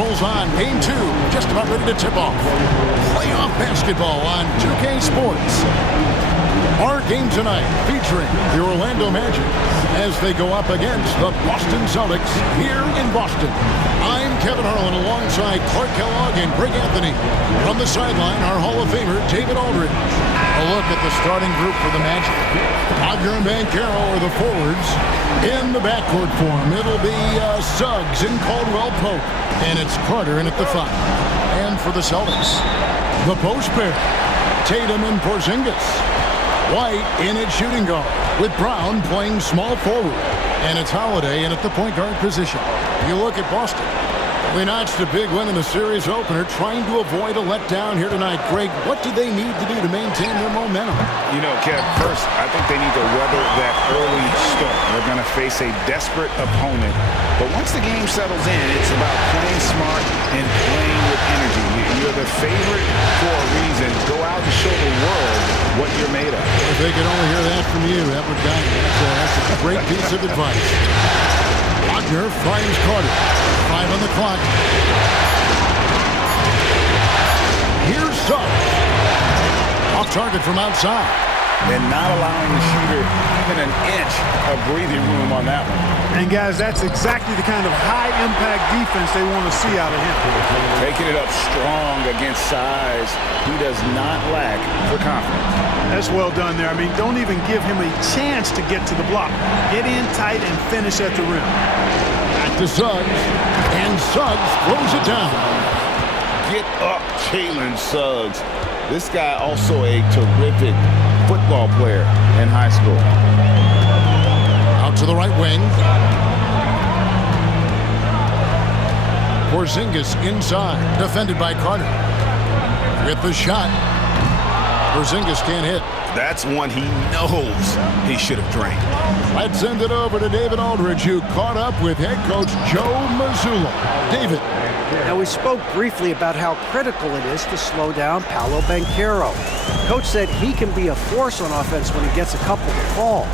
rolls on. Game 2, just about ready to tip off. Playoff basketball on 2K Sports. Our game tonight featuring the Orlando Magic as they go up against the Boston Celtics here in Boston. I'm Kevin Harlan alongside Clark Kellogg and Greg Anthony. From the sideline, our Hall of Famer, David Aldridge. A look at the starting group for the Magic. Wagner and Banchero are the forwards. In the backcourt form, it'll be Suggs and Caldwell Pope. And it's Carter in at the 5. And for the Celtics, the post pair, Tatum and Porzingis. White in at shooting guard, with Brown playing small forward. And it's Holiday in at the point guard position. You look at Boston. They notched a big win in the series opener, trying to avoid a letdown here tonight. Greg, what do they need to do to maintain their momentum? You know, Kev, first, I think they need to weather that early start. They're going to face a desperate opponent. But once the game settles in, it's about playing smart and playing with energy. You're the favorite for a reason. Go out and show the world what you're made of. If they could only hear that from you, that would guide them. That's a great piece of advice. Wagner finds Carter. 5 on the clock. Here's Suggs. Off target from outside. And not allowing the shooter even an inch of breathing room on that one. And guys, that's exactly the kind of high-impact defense they want to see out of him. Taking it up strong against size. He does not lack for confidence. That's well done there. I mean, don't even give him a chance to get to the block. Get in tight and finish at the rim. Back to Suggs. And Suggs throws it down. Get up, Jalen Suggs. This guy also a terrific football player in high school. Out to the right wing. Porzingis inside, defended by Carter. With the shot. Porzingis can't hit. That's one he knows he should have drained. Let's send it over to David Aldridge, who caught up with head coach Joe Mazzulla. David. Now, we spoke briefly about how critical it is to slow down Paolo Banchero. Coach said he can be a force on offense when he gets a couple to fall.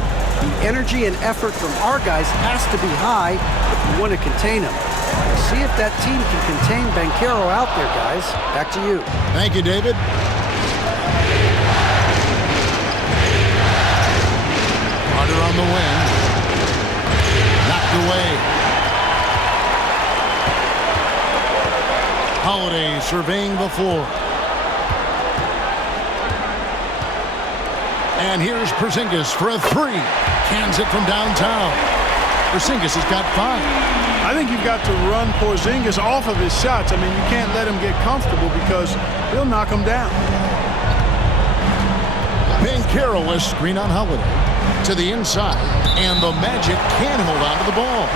The energy and effort from our guys has to be high if we want to contain him. See if that team can contain Banchero out there, guys. Back to you. Thank you, David. Carter on the wing. Knocked away. Holiday surveying the floor. And here's Porzingis for a 3. Cans it from downtown. Porzingis has got 5. I think you've got to run Porzingis off of his shots. I mean, you can't let him get comfortable because he'll knock him down. Banchero a screen on Holiday. To the inside, and the Magic can hold on to the ball.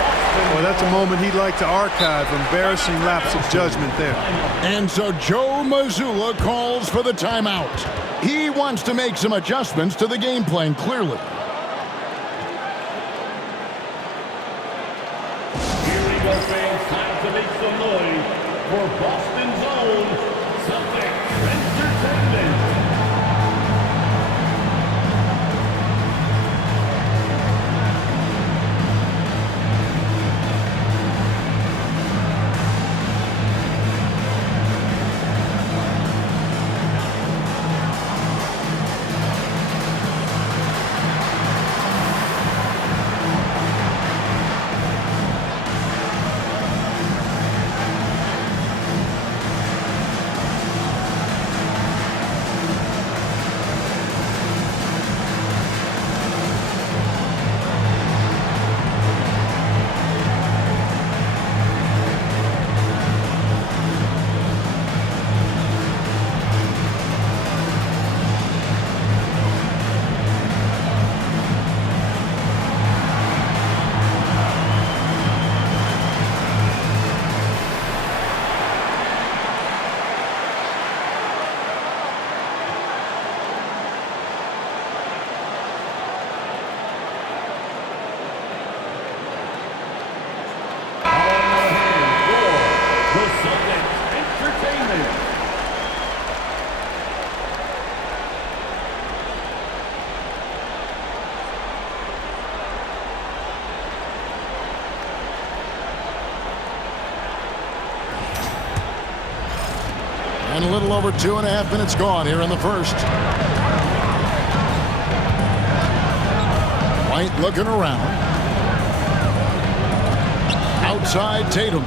Well, that's a moment he'd like to archive. Embarrassing lapse of judgment there. And so Joe Mazzulla calls for the timeout. He wants to make some adjustments to the game plan, clearly. Here we go, fans. Time to make some noise for Boston's own Celtics Entertainment. And a little over 2.5 minutes gone here in the first. White looking around. Outside Tatum.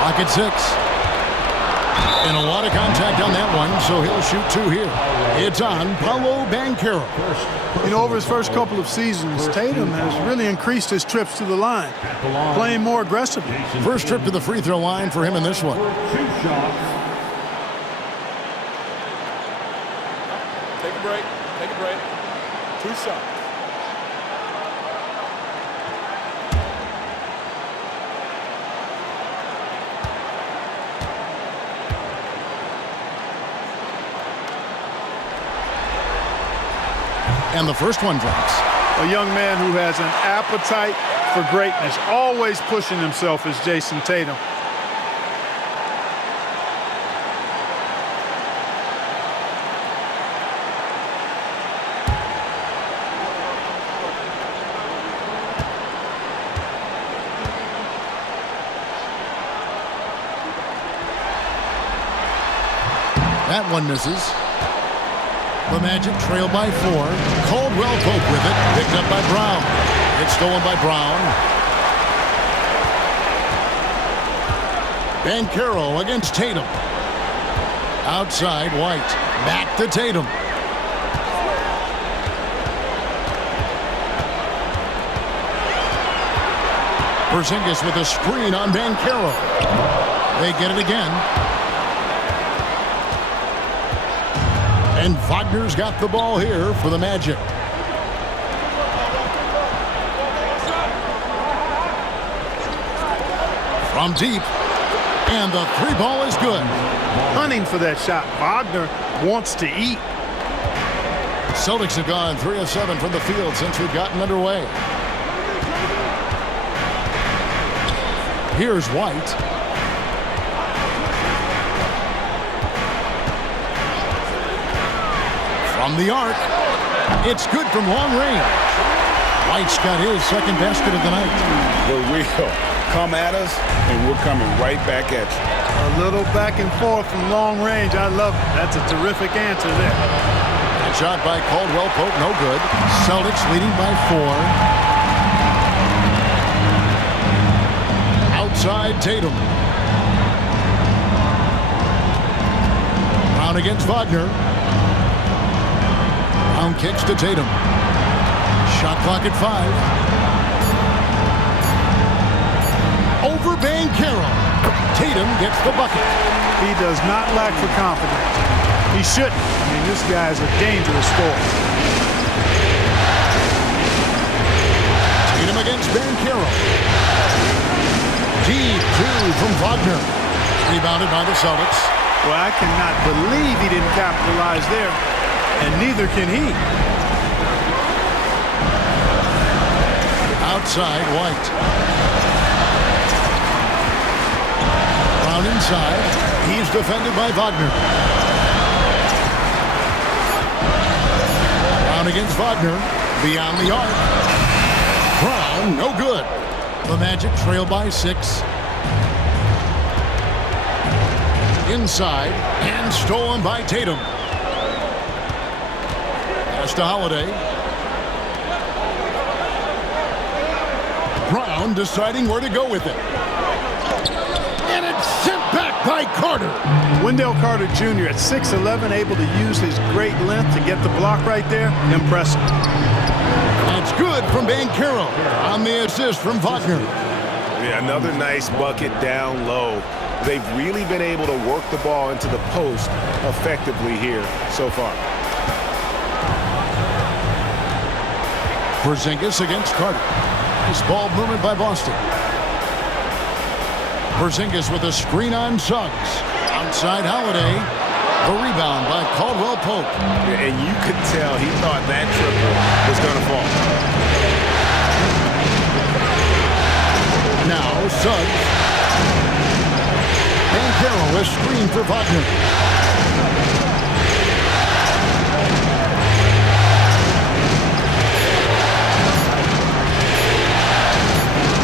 Pocket 6. And a lot of contact on that one, so he'll shoot 2 here. It's on Paolo Banchero. You know, over his first couple of seasons, Tatum has really increased his trips to the line, playing more aggressively. First trip to the free throw line for him in this one. 2 shots. Take a break. Take a break. 2 shots. And the first one drops. A young man who has an appetite for greatness, always pushing himself, is Jason Tatum. That one misses. The Magic trail by 4. Caldwell Pope with it. Picked up by Brown. It's stolen by Brown. Banchero against Tatum. Outside White. Back to Tatum. Porzingis with a screen on Banchero. They get it again. And Wagner's got the ball here for the Magic. From deep. And the 3 ball is good. Hunting for that shot. Wagner wants to eat. Celtics have gone 3 of 7 from the field since we've gotten underway. Here's White. From the arc. It's good from long range. White's got his second basket of the night. The real. Come at us, and we're coming right back at you. A little back and forth from long range. I love it. That's a terrific answer there. That shot by Caldwell Pope, no good. Celtics leading by 4. Outside Tatum. Brown against Wagner. Brown kicks to Tatum. Shot clock at 5. Over Banchero. Tatum gets the bucket. He does not lack for confidence. He shouldn't. I mean, this guy's a dangerous scorer. Tatum against Banchero. Deep 2 from Wagner. Rebounded by the Celtics. Well, I cannot believe he didn't capitalize there. And neither can he. Outside White. Brown inside. He's defended by Wagner. Brown against Wagner. Beyond the arc. Brown, no good. The Magic trail by 6. Inside. And stolen by Tatum. Pass to Holiday. Brown deciding where to go with it. And it's sent back by Carter. Wendell Carter Jr. at 6'11", able to use his great length to get the block right there. Impressive. That's good from Banchero on the assist from Wagner. Yeah, another nice bucket down low. They've really been able to work the ball into the post effectively here so far. Porzingis against Carter. Nice ball movement by Boston. Porzingis with a screen on Suggs. Outside Holiday. The rebound by Caldwell Pope. And you could tell he thought that triple was going to fall. Now Suggs. Banchero is screened for Wagner.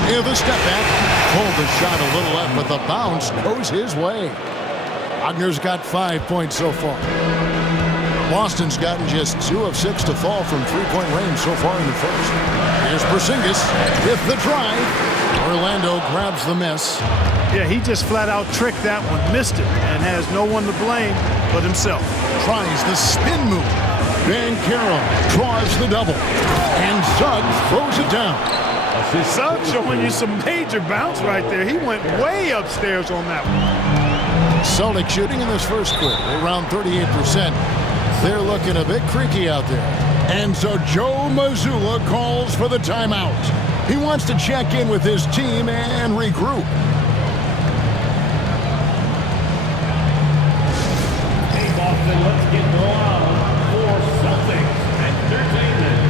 Here's the step back. Pulled the shot a little left, but the bounce goes his way. Wagner's got 5 points so far. Boston's gotten just 2 of 6 to fall from three-point range so far in the first. Here's Porzingis with the drive. Orlando grabs the miss. Yeah, he just flat out tricked that one, missed it, and has no one to blame but himself. Tries the spin move. Banchero draws the double. And Suggs throws it down. Suggs showing you some major bounce right there. He went way upstairs on that one. Celtics shooting in this first quarter around 38%. They're looking a bit creaky out there. And so Joe Mazzulla calls for the timeout. He wants to check in with his team and regroup. Hey, Boston, let's get loud for Celtics Entertainment.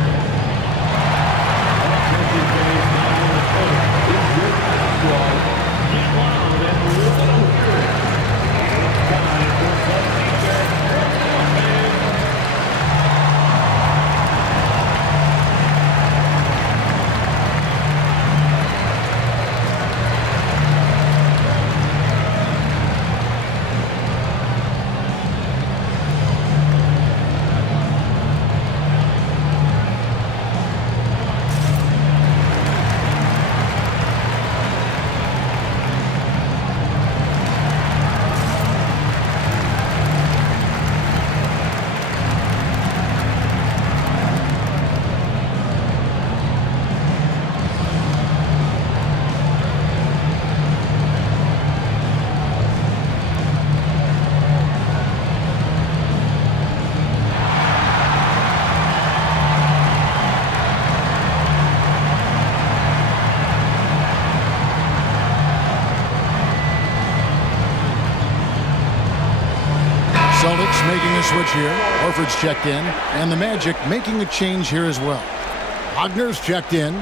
Attention fans, now on the court is your squad. Get loud and let them hear it. It's time for Celtics fans. Celtics making a switch here. Horford's checked in. And the Magic making a change here as well. Wagner's checked in.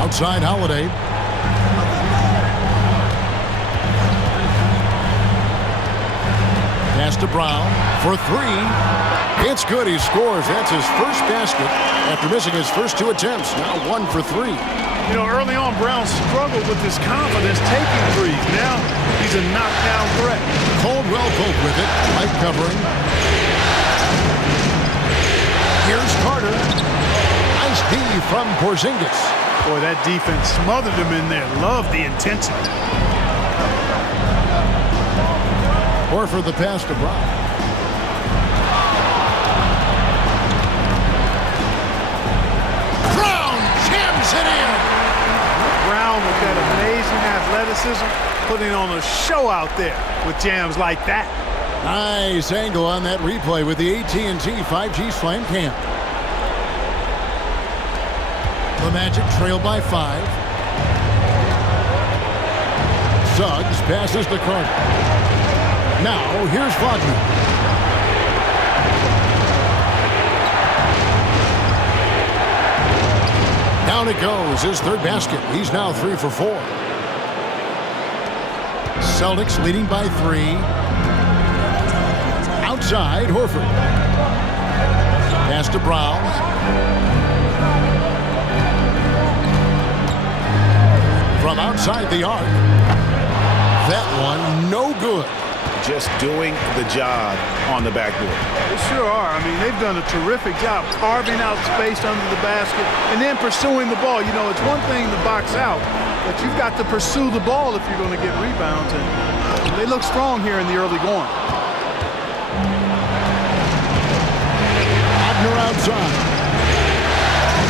Outside Holiday. Pass to Brown for 3. It's good. He scores. That's his first basket after missing his first 2 attempts. Now 1 for 3. You know, early on, Brown struggled with his confidence taking threes. Now he's a knockdown threat. Caldwell coped with it. Light covering. Here's Carter. Nice D from Porzingis. Boy, that defense smothered him in there. Love the intensity. Horford the pass to Brown. Brown jams it in. Brown with that amazing athleticism, putting on a show out there with jams like that. Nice angle on that replay with the AT&T 5G Slam Cam. The Magic trail by 5. Suggs passes to Carter. Now, here's Wagner. Down it goes, his third basket. He's now 3 for 4. Celtics leading by 3. Outside, Horford. Pass to Brown. From outside the arc. That one, no good. Just doing the job on the backboard. They sure are. I mean, they've done a terrific job carving out space under the basket and then pursuing the ball. You know, it's one thing to box out, but you've got to pursue the ball if you're going to get rebounds. And they look strong here in the early going. Wagner outside.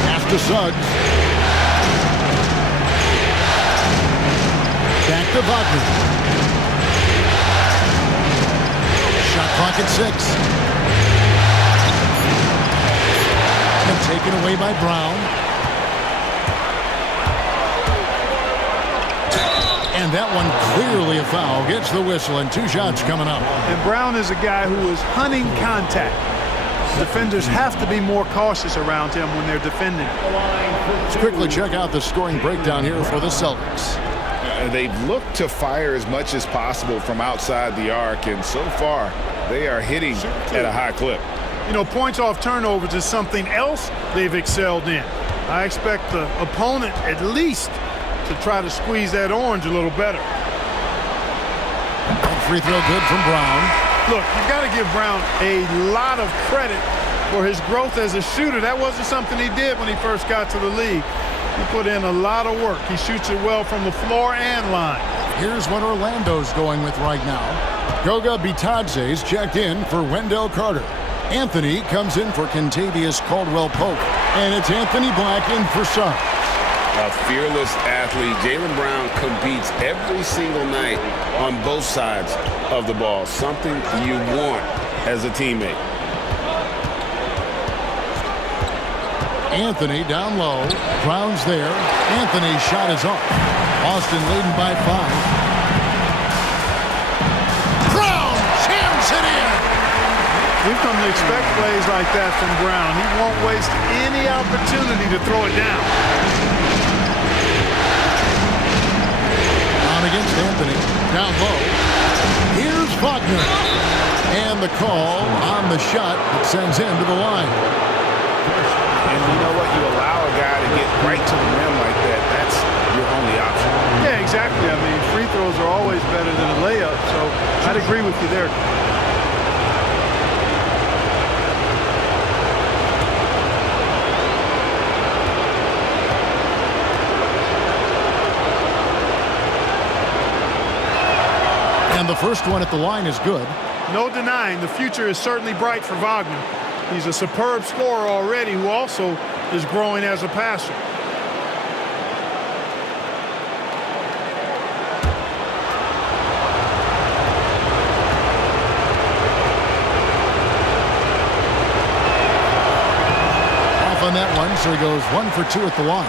Pass to Suggs. Back to Wagner. Shot clock at 6. And taken away by Brown. And that one clearly a foul. Gets the whistle and 2 shots coming up. And Brown is a guy who is hunting contact. Defenders have to be more cautious around him when they're defending. Let's quickly check out the scoring breakdown here for the Celtics. They've looked to fire as much as possible from outside the arc, and so far they are hitting at a high clip. You know, points off turnovers is something else they've excelled in. I expect the opponent at least to try to squeeze that orange a little better. Free throw good from Brown. Look, you've got to give Brown a lot of credit for his growth as a shooter. That wasn't something he did when he first got to the league. He put in a lot of work. He shoots it well from the floor and line. Here's what Orlando's going with right now. Goga Bitadze's checked in for Wendell Carter. Anthony comes in for Kentavious Caldwell-Pope. And it's Anthony Black in for Suggs. A fearless athlete. Jaylen Brown competes every single night on both sides of the ball. Something you want as a teammate. Anthony down low. Brown's there. Anthony's shot is off. Boston leading by 5. Brown jams it in. We've come to expect plays like that from Brown. He won't waste any opportunity to throw it down. On against Anthony. Down low. Here's Wagner. And the call on the shot that sends him to the line. And you know what? You allow a guy to get right to the rim like that. That's your only option. Yeah, exactly. I mean, free throws are always better than a layup, so I'd agree with you there. And the first one at the line is good. No denying the future is certainly bright for Wagner. He's a superb scorer already who also is growing as a passer. Off on that one, so he goes 1 for 2 at the line.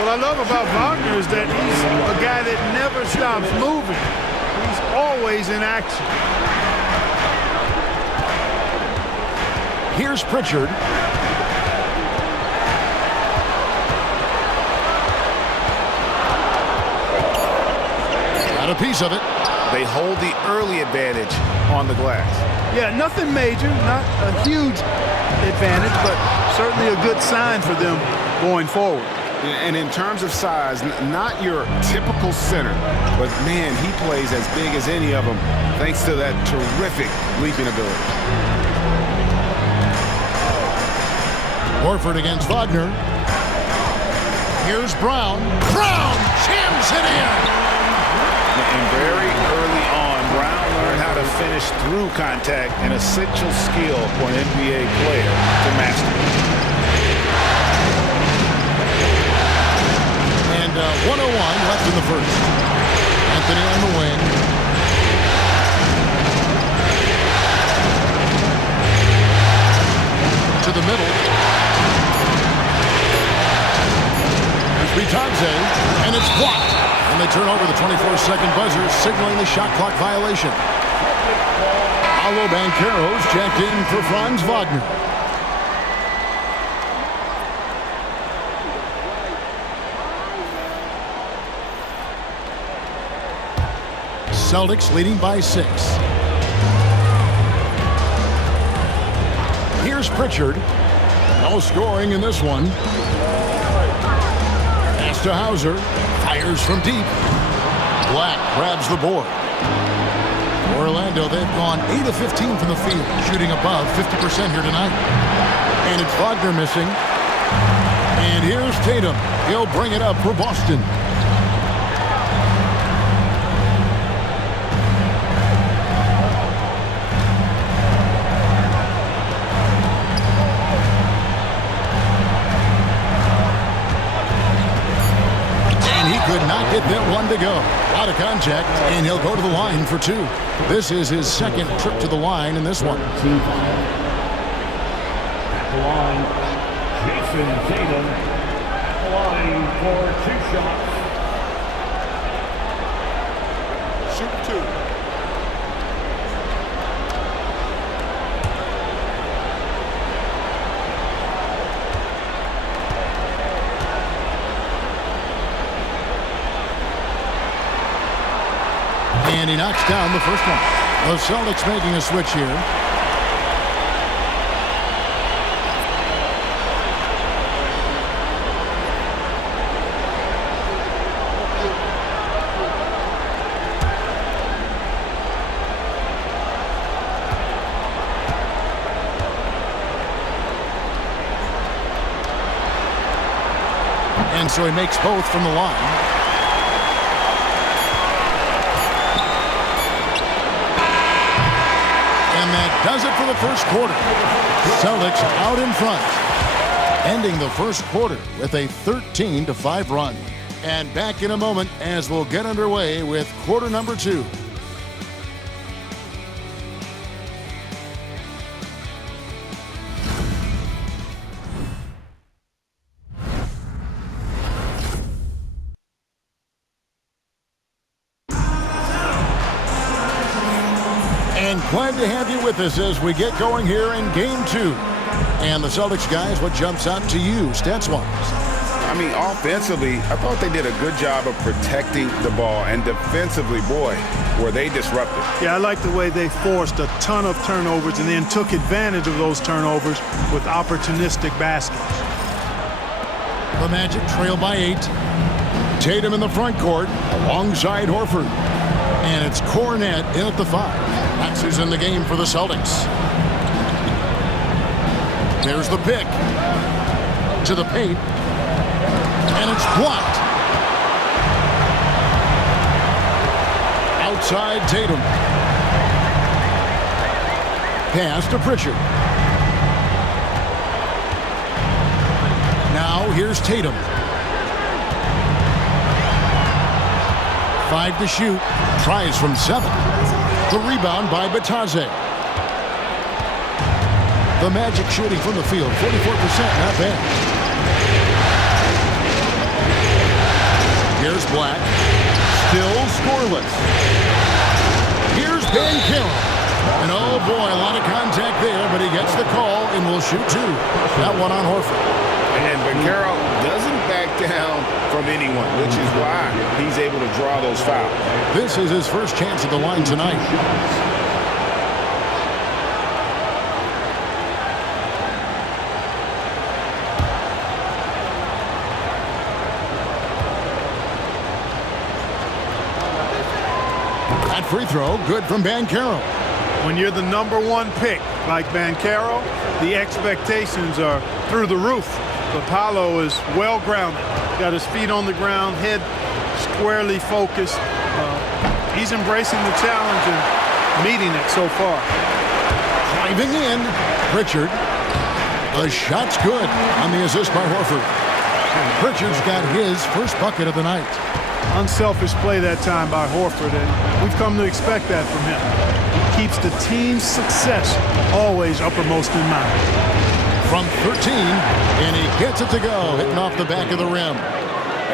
What I love about Wagner is that he's a guy that never stops moving. He's always in action. Here's Pritchard. Got a piece of it. They hold the early advantage on the glass. Yeah, nothing major, not a huge advantage, but certainly a good sign for them going forward. And in terms of size, not your typical center, but man, he plays as big as any of them thanks to that terrific leaping ability. Horford against Wagner. Here's Brown. Brown jams it in. And very early on, Brown learned how to finish through contact, an essential skill for an NBA player to master. And 1:01 left in the first. Anthony on the wing. To the middle. Bitadze, and it's blocked. And they turn over the 24-second buzzer, signaling the shot clock violation. Paolo Banchero's checked in for Franz Wagner. Celtics leading by 6. Here's Pritchard. No scoring in this one. To Hauser, fires from deep. Black grabs the board. Orlando, they've gone 8 of 15 from the field, shooting above 50% here tonight. And it's Wagner missing. And here's Tatum. He'll bring it up for Boston. Could not get that one to go. Out of contact, and he'll go to the line for 2. This is his second trip to the line in this one. At the line, Jason Tatum. At the line for 2 shots. Shoot 2. And he knocks down the first one. The Celtics making a switch here. And so he makes both from the line. And that does it for the first quarter. Celtics out in front, ending the first quarter with a 13-5 run. And back in a moment as we'll get underway with quarter number 2. And glad to have you with us as we get going here in game 2. And the Celtics guys, what jumps out to you stats-wise? I mean, offensively, I thought they did a good job of protecting the ball. And defensively, boy, were they disruptive. Yeah, I like the way they forced a ton of turnovers and then took advantage of those turnovers with opportunistic baskets. The Magic trail by 8. Tatum in the front court alongside Horford. And it's Cornet in at the 5. That's who's in the game for the Celtics. There's the pick. To the paint. And it's blocked. Outside Tatum. Pass to Pritchard. Now here's Tatum. 5 to shoot. Tries from 7. The rebound by Batadze. The Magic shooting from the field. 44%, not bad. Here's Black. Still scoreless. Here's Bankero. And oh boy, a lot of contact there, but he gets the call and will shoot 2. That one on Horford. And Bankero doesn't back down from anyone, which is why he's able to draw those fouls. This is his first chance at the line tonight. That free throw, good from Bankero. When you're the #1 pick like Bankero, the expectations are through the roof. But Paolo is well grounded. Got his feet on the ground, head squarely focused. He's embracing the challenge and meeting it so far. Driving in, Pritchard. The shot's good on the assist by Horford. Pritchard's got his first bucket of the night. Unselfish play that time by Horford, and we've come to expect that from him. He keeps the team's success always uppermost in mind. From 13, and he gets it to go, hitting off the back of the rim.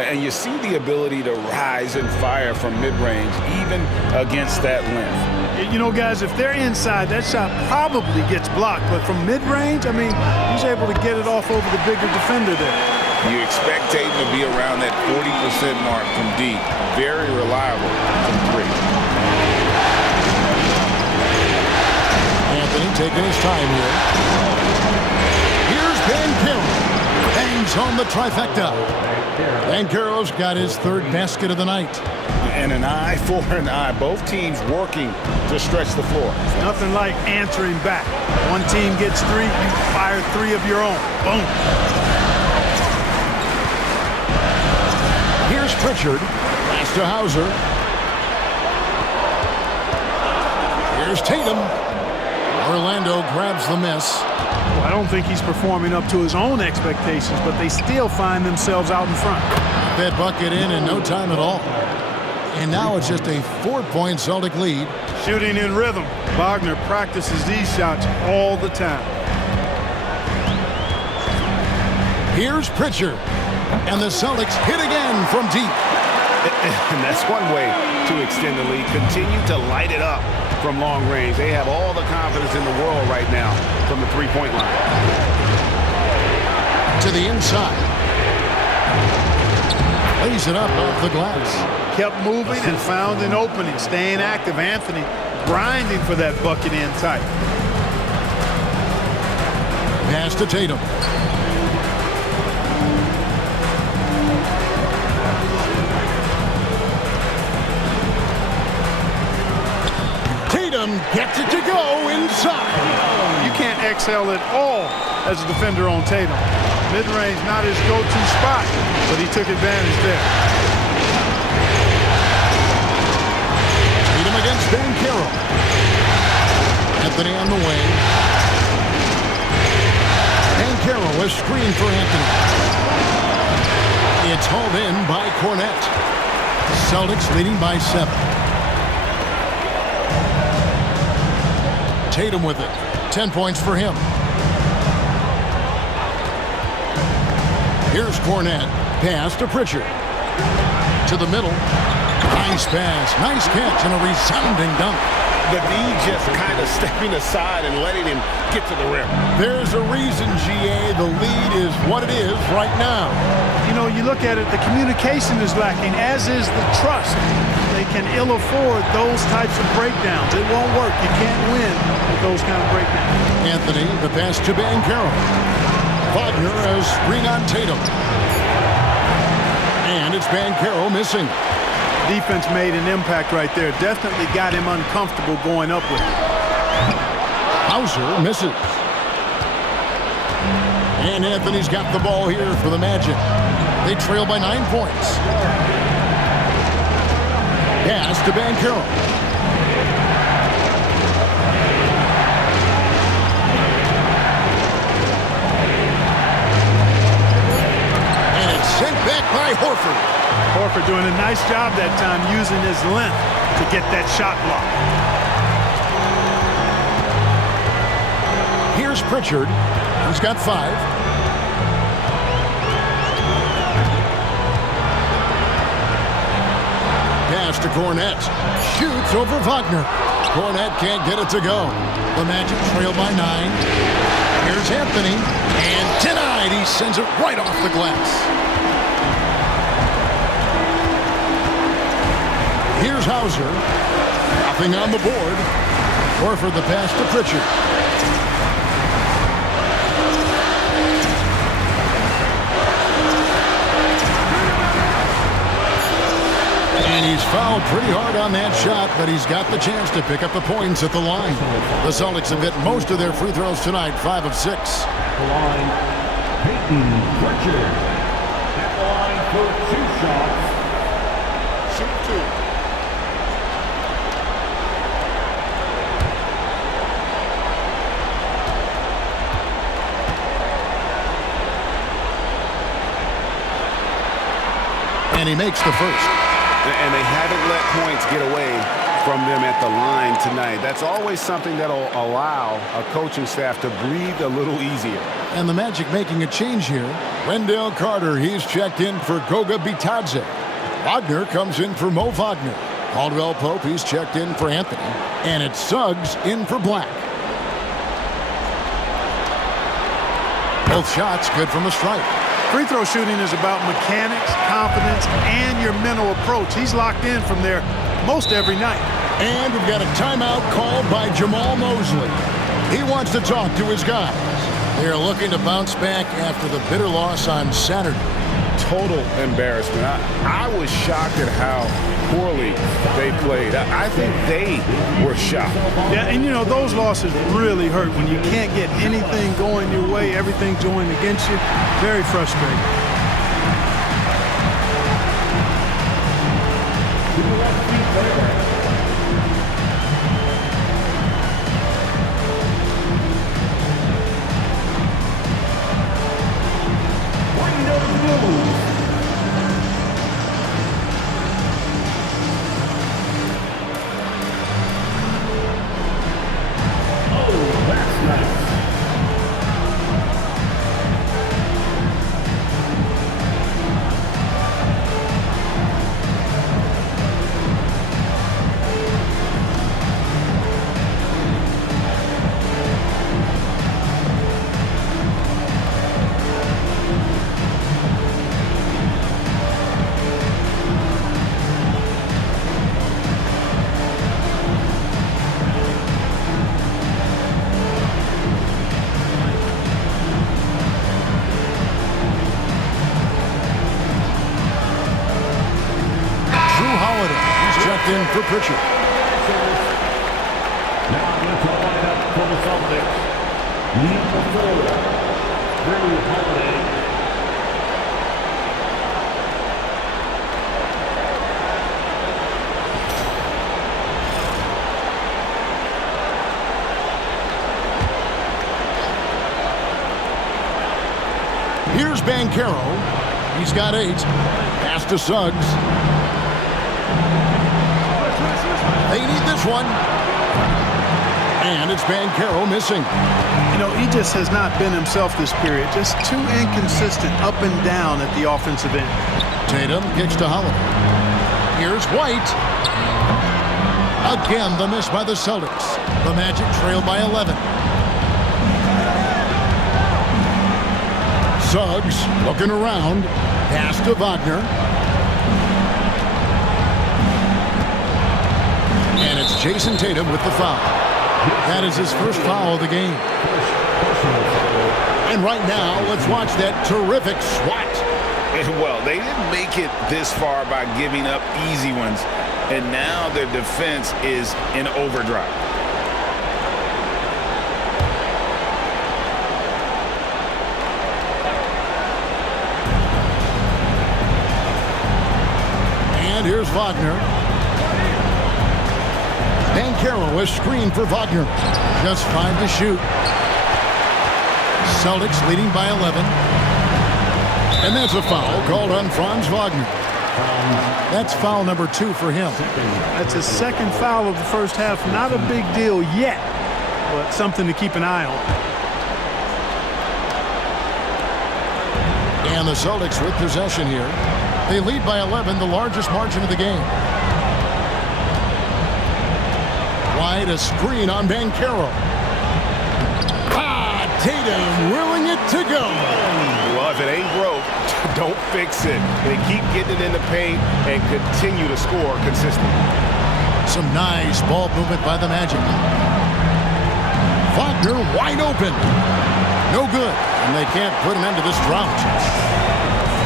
And you see the ability to rise and fire from mid-range, even against that length. You know, guys, if they're inside, that shot probably gets blocked. But from mid-range, I mean, he's able to get it off over the bigger defender there. You expect Tatum to be around that 40% mark from deep. Very reliable from 3. Anthony taking his time here. Here's Bankero. Bangs home the trifecta. Bankero's got his 3rd basket of the night. And an eye for an eye. Both teams working to stretch the floor. Nothing like answering back. One team gets 3, you fire 3 of your own. Boom. Here's Pritchard. Pass to Hauser. Here's Tatum. Orlando grabs the miss. Well, I don't think he's performing up to his own expectations, but they still find themselves out in front. That bucket in no time at all. And now it's just a 4-point Celtic lead. Shooting in rhythm. Wagner practices these shots all the time. Here's Pritchard. And the Celtics hit again from deep. And that's one way to extend the lead. Continue to light it up from long range. They have all the confidence in the world right now from the three-point line. To the inside. Lays it up off the glass. kept moving and found an opening, staying active. Anthony grinding for that bucket in tight. Pass to Tatum. Tatum gets it to go inside. You can't exhale at all as a defender on Tatum. Mid-range not his go-to spot, but he took advantage there. Tatum against Banchero. Anthony on the wing. Banchero a screen for Anthony. It's hauled in by Cornett. Celtics leading by 7. Tatum with it. 10 points for him. Here's Cornett. Pass to Pritchard. To the middle. Nice pass. Nice catch and a resounding dunk. The D just kind of stepping aside and letting him get to the rim. There's a reason, GA, the lead is what it is right now. You know, you look at it, the communication is lacking, as is the trust. They can ill afford those types of breakdowns. It won't work. You can't win with those kind of breakdowns. Anthony, the pass to Banchero. Wagner has screen on Tatum. And it's Banchero missing. Defense made an impact right there. Definitely got him uncomfortable going up with it. Hauser misses. And Anthony's got the ball here for the Magic. They trail by 9 points. Pass to Banchero. And it's sent back by Horford. Horford doing a nice job that time using his length to get that shot block. Here's Pritchard. He's got 5. Pass to Cornett. Shoots over Wagner. Cornett can't get it to go. The Magic trail by 9. Here's Anthony. And denied. He sends it right off the glass. Here's Hauser. Nothing on the board. Horford the pass to Pritchard. And he's fouled pretty hard on that shot, but he's got the chance to pick up the points at the line. The Celtics have hit most of their free throws tonight, 5 of 6. The line, Peyton Pritchard. At the line for 2 shots. Shoot 2. And he makes the first. And they haven't let points get away from them at the line tonight. That's always something that'll allow a coaching staff to breathe a little easier. And the Magic making a change here. Wendell Carter, he's checked in for Goga Bitadze. Wagner comes in for Mo Wagner. Caldwell Pope, he's checked in for Anthony. And it's Suggs in for Black. Both shots good from the stripe. Free throw shooting is about mechanics, confidence, and your mental approach. He's locked in from there most every night. And we've got a timeout called by Jamal Mosley. He wants to talk to his guys. They are looking to bounce back after the bitter loss on Saturday. Total embarrassment. I was shocked at how poorly they played. I think they were shocked. Yeah, and you know, those losses really hurt when you can't get anything going your way, everything's going against you. Very frustrating. for Pritchard. Now with the lineup for the Celtics. Number 4, Drew Holiday. Here's Banchero. He's got 8. Pass to Suggs. They need this one. And it's Banchero missing. You know, he just has not been himself this period. Just too inconsistent up and down at the offensive end. Tatum kicks to Holiday. Here's White. Again, the miss by the Celtics. The Magic trail by 11. Suggs looking around. Pass to Wagner. And it's Jason Tatum with the foul. That is his first foul of the game. And right now, let's watch that terrific swat. Well, they didn't make it this far by giving up easy ones. And now their defense is in overdrive. And here's Wagner. Banchero is screened for Wagner. Just 5 to shoot. Celtics leading by 11. And that's a foul called on Franz Wagner. That's foul number 2 for him. That's his second foul of the first half. Not a big deal yet, but something to keep an eye on. And the Celtics with possession here. They lead by 11, the largest margin of the game. Wide, a screen on Banchero. Tatum willing it to go. Well, if it ain't broke, don't fix it. They keep getting it in the paint and continue to score consistently. Some nice ball movement by the Magic. Wagner wide open. No good, and they can't put an end to this drought.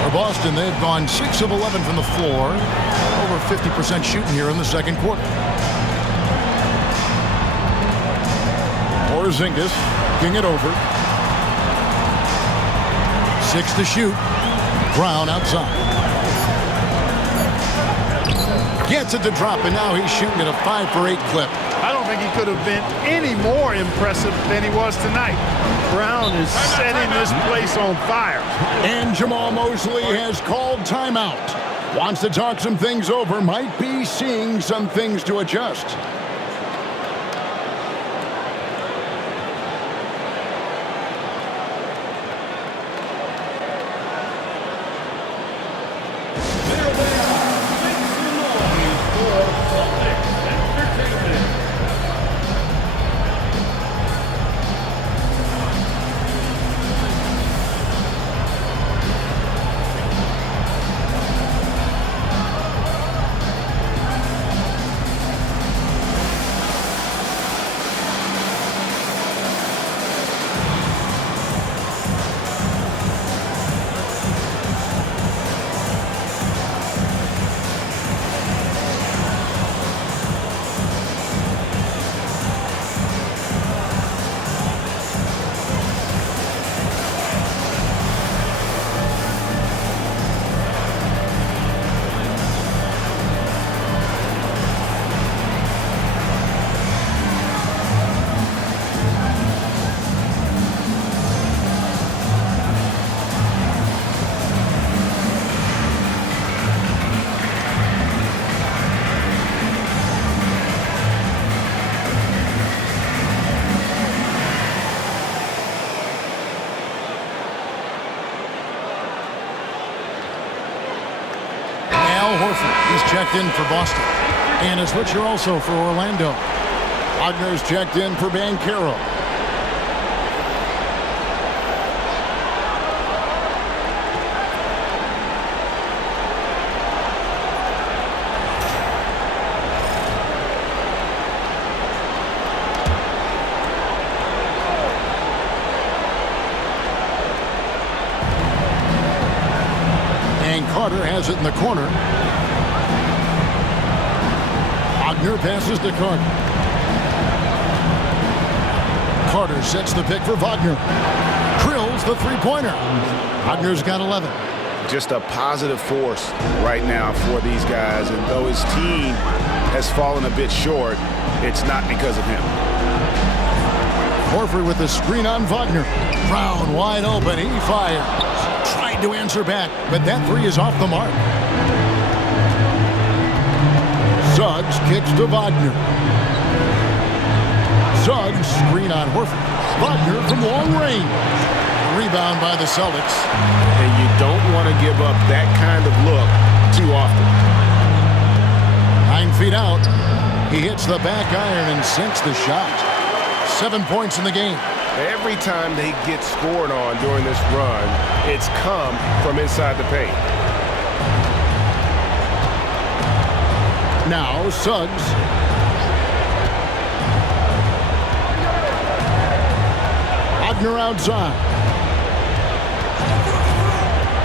For Boston, they've gone 6 of 11 from the floor. Over 50% shooting here in the second quarter. Porzingis king it over. 6 to shoot. Brown outside. Gets it to drop, and now he's shooting at a 5 for 8 clip. I don't think he could have been any more impressive than he was tonight. Brown is setting this place on fire. And Jamal Mosley has called timeout. Wants to talk some things over. Might be seeing some things to adjust. He's checked in for Boston. And a switcher also for Orlando. Wagner's checked in for Banchero. And Carter has it in the corner. Wagner passes to Carter. Carter sets the pick for Wagner. Drills the three-pointer. Wagner's got 11. Just a positive force right now for these guys. And though his team has fallen a bit short, it's not because of him. Horford with the screen on Wagner. Brown wide open. He fires. Tried to answer back, but that three is off the mark. Suggs kicks to Wagner. Suggs screen on Horford. Wagner from long range. Rebound by the Celtics. And you don't want to give up that kind of look too often. 9 feet out. He hits the back iron and sinks the shot. 7 points in the game. Every time they get scored on during this run, it's come from inside the paint. Now Suggs. Wagner outside.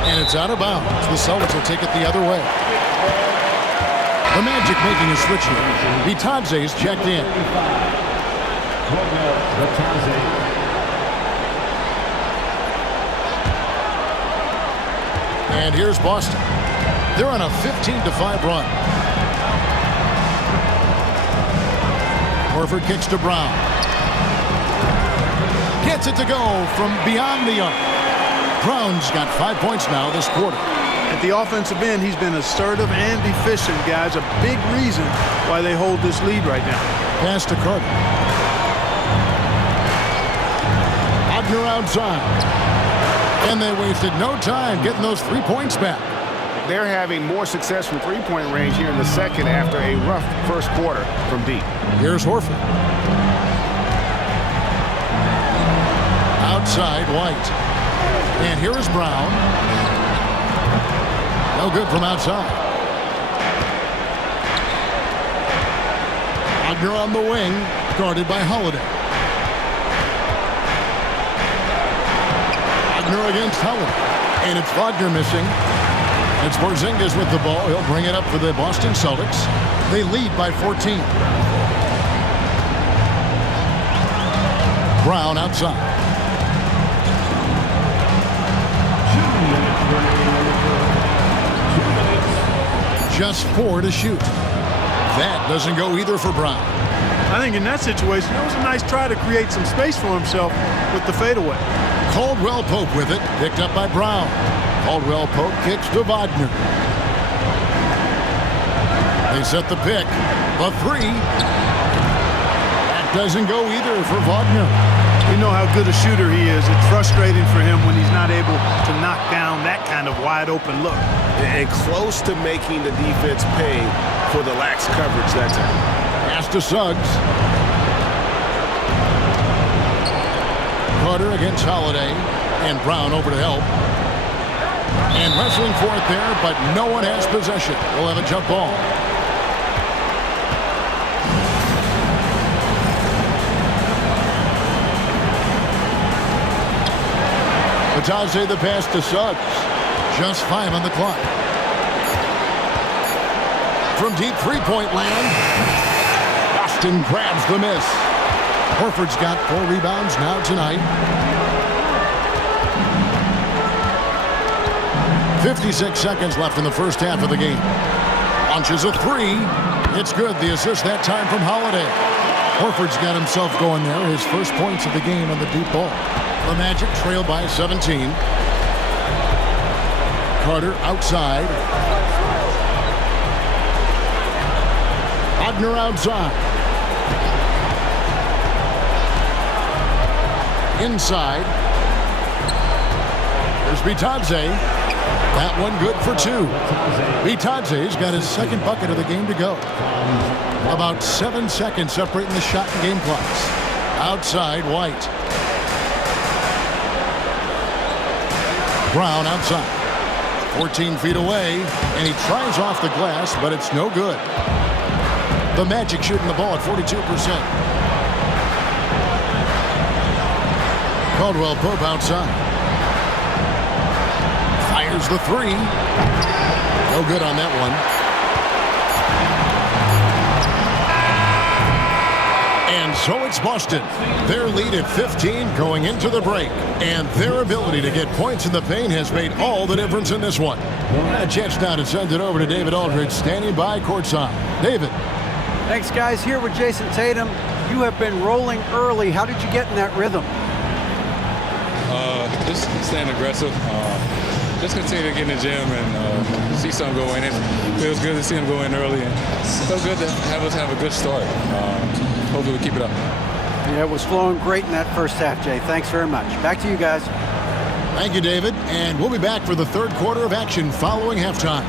And it's out of bounds. The Celtics will take it the other way. The Magic making a switch here. Vitadze's checked in. And here's Boston. They're on a 15-5 run. Horford kicks to Brown. Gets it to go from beyond the arc. Brown's got 5 points now this quarter. At the offensive end, he's been assertive and efficient, guys. A big reason why they hold this lead right now. Pass to Carter. Wagner outside. And they wasted no time getting those 3 points back. They're having more success from three-point range here in the second after a rough first quarter from deep. Here's Horford. Outside, White. And here is Brown. No good from outside. Wagner on the wing, guarded by Holiday. Wagner against Holiday. And it's Wagner missing. It's Porzingis with the ball. He'll bring it up for the Boston Celtics. They lead by 14. Brown outside. Just 4 to shoot. That doesn't go either for Brown. I think in that situation, it was a nice try to create some space for himself with the fadeaway. Caldwell Pope with it, picked up by Brown. Caldwell Pope kicks to Wagner. They set the pick. A three. That doesn't go either for Wagner. You know how good a shooter he is. It's frustrating for him when he's not able to knock down that kind of wide open look. And close to making the defense pay for the lax coverage that time. Pass to Suggs. Carter against Holiday. And Brown over to help. And wrestling for it there, but no one has possession. We'll have a jump ball. Vitadze the pass to Suggs. Just 5 on the clock. From deep three-point land, Boston grabs the miss. Horford's got 4 rebounds now tonight. 56 seconds left in the first half of the game. Launches a three. It's good. The assist that time from Holiday. Horford's got himself going there. His first points of the game on the deep ball. The Magic trail by 17. Carter outside. Wagner outside. Inside. There's Vitadze. That one good for 2. Vitadze's got his second bucket of the game to go. About 7 seconds separating the shot and game clocks. Outside, White. Brown outside. 14 feet away, and he tries off the glass, but it's no good. The Magic shooting the ball at 42%. Caldwell Pope outside. Fires the three. No good on that one. And so it's Boston. Their lead at 15 going into the break. And their ability to get points in the paint has made all the difference in this one. A chance now to send it over to David Aldridge, standing by courtside. David. Thanks, guys. Here with Jason Tatum. You have been rolling early. How did you get in that rhythm? Just staying aggressive. Just continue to get in the gym and see something go in. It feels good to see him go in early, and it feels good to have us have a good start. Hopefully we keep it up. Yeah, it was flowing great in that first half, Jay. Thanks very much. Back to you guys. Thank you, David. And we'll be back for the third quarter of action following halftime.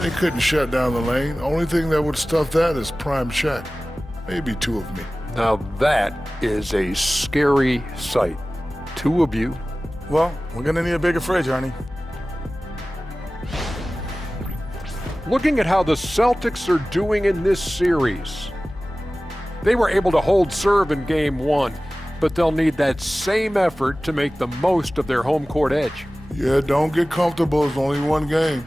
They couldn't shut down the lane. Only thing that would stuff that is prime check. Maybe two of me. Now that is a scary sight. Two of you. Well, we're gonna need a bigger fridge, Ernie. Looking at how the Celtics are doing in this series. They were able to hold serve in game one, but they'll need that same effort to make the most of their home court edge. Yeah, don't get comfortable. It's only one game.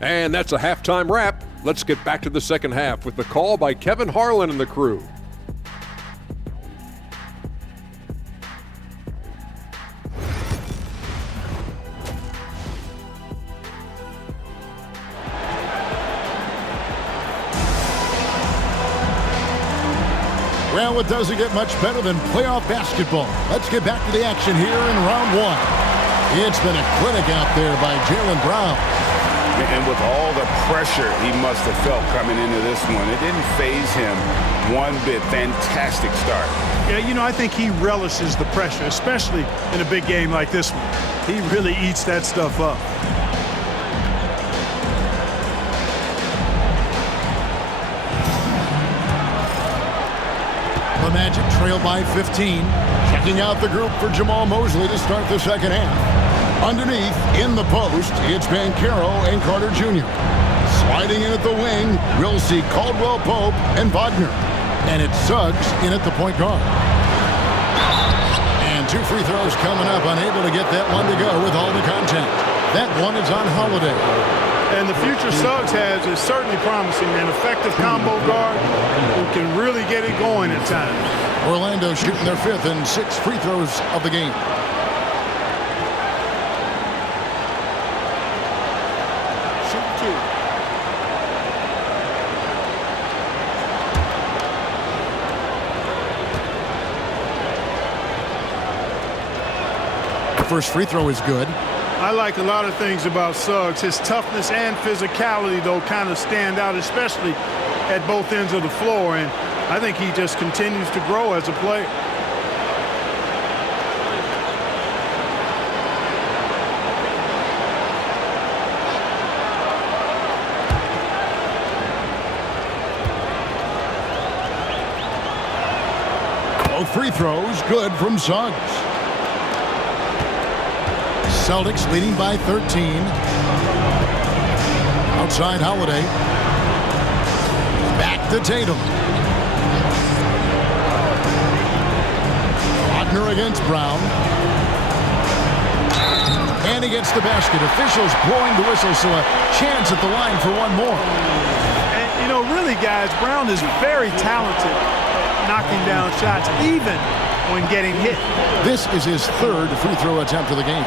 And that's a halftime wrap. Let's get back to the second half with the call by Kevin Harlan and the crew. Well, it doesn't get much better than playoff basketball. Let's get back to the action here in round one. It's been a clinic out there by Jaylen Brown. And with all the pressure he must have felt coming into this one, it didn't faze him one bit. Fantastic start. Yeah, you know, I think he relishes the pressure, especially in a big game like this one. He really eats that stuff up. The Magic trail by 15. Checking out the group for Jamal Mosley to start the second half. Underneath, in the post, it's Banchero and Carter Jr. Sliding in at the wing, we'll see Caldwell Pope and Wagner. And it's Suggs in at the point guard. And two free throws coming up, unable to get that one to go with all the contact. That one is on Holiday. And the future Suggs has is certainly promising. An effective combo guard who can really get it going at times. Orlando shooting their fifth and sixth free throws of the game. First free throw is good. I like a lot of things about Suggs. His toughness and physicality, though, kind of stand out, especially at both ends of the floor. And I think he just continues to grow as a player. Both free throws good from Suggs. Celtics leading by 13. Outside Holiday. Back to Tatum. Wagner against Brown. And he gets the basket. Officials blowing the whistle, so a chance at the line for one more. And, you know, really, guys, Brown is very talented at knocking down shots, even when getting hit. This is his third free throw attempt of the game.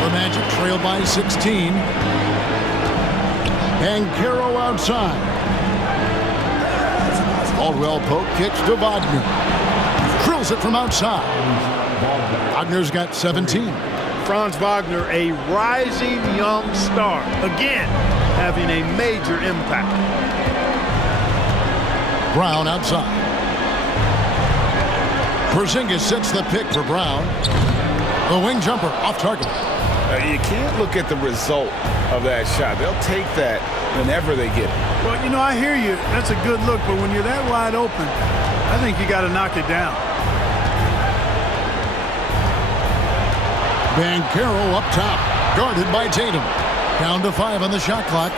The Magic trail by 16. Banchero outside. Caldwell Pope kicks to Wagner. Drills it from outside. Wagner's got 17. Franz Wagner, a rising young star. Again, having a major impact. Brown outside. Porzingis sets the pick for Brown. The wing jumper off target. You can't look at the result of that shot. They'll take that whenever they get it. Well, you know, I hear you. That's a good look, but when you're that wide open, I think you got to knock it down. Banchero up top, guarded by Tatum. Down to 5 on the shot clock.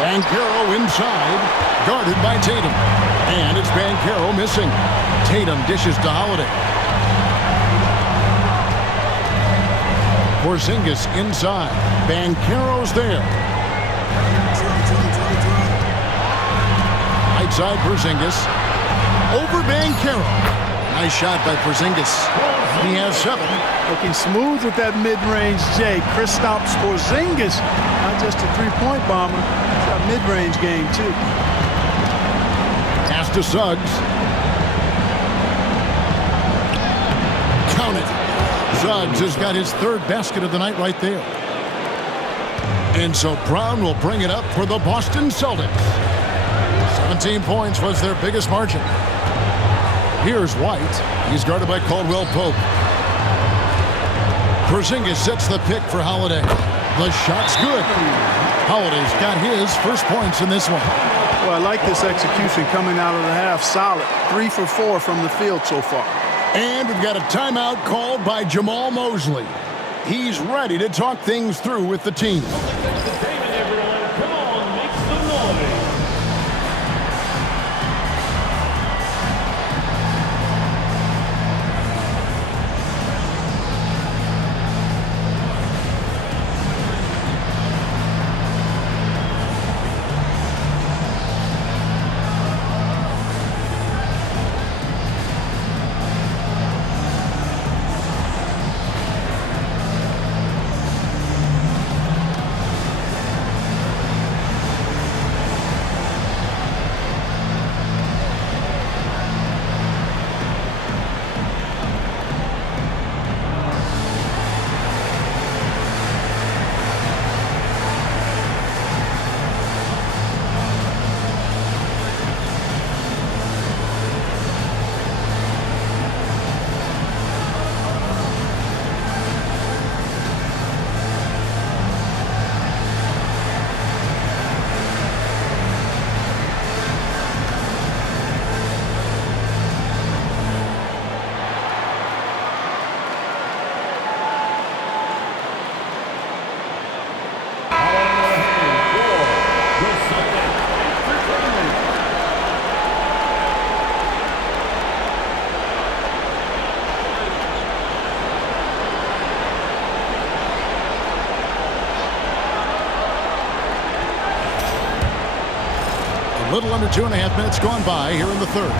Banchero inside, guarded by Tatum. And it's Banchero missing. Tatum dishes to Holiday. Porzingis inside. Banchero's there. Right side Porzingis. Over Banchero. Nice shot by Porzingis. He has 7. Looking smooth with that mid-range J. Kristaps Porzingis, not just a three-point bomber. It's a mid-range game, too. Pass to Suggs. Count it. Suggs has got his 3rd basket of the night right there. And so Brown will bring it up for the Boston Celtics. 17 points was their biggest margin. Here's White. He's guarded by Caldwell Pope. Porzingis sets the pick for Holiday. The shot's good. Holiday's got his first points in this one. Well, I like this execution coming out of the half. Solid. 3 for 4 from the field so far. And we've got a timeout called by Jamal Mosley. He's ready to talk things through with the team. Entertainment, everyone. Come on, make some noise. A little under 2.5 minutes gone by here in the 3rd.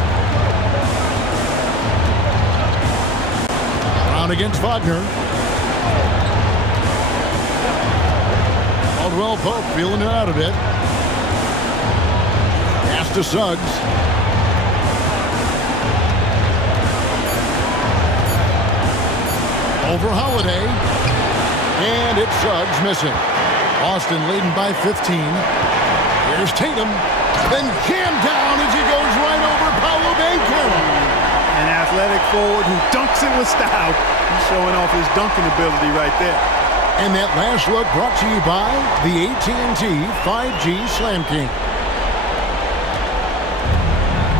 Brown against Wagner. Caldwell Pope feeling it out a bit. Pass to Suggs. Over Holiday. And it's Suggs missing. Boston leading by 15. Here's Tatum. Then jammed down as he goes right over Paolo Banchero. An athletic forward who dunks it with style. He's showing off his dunking ability right there. And that last look brought to you by the AT&T 5G Slam King.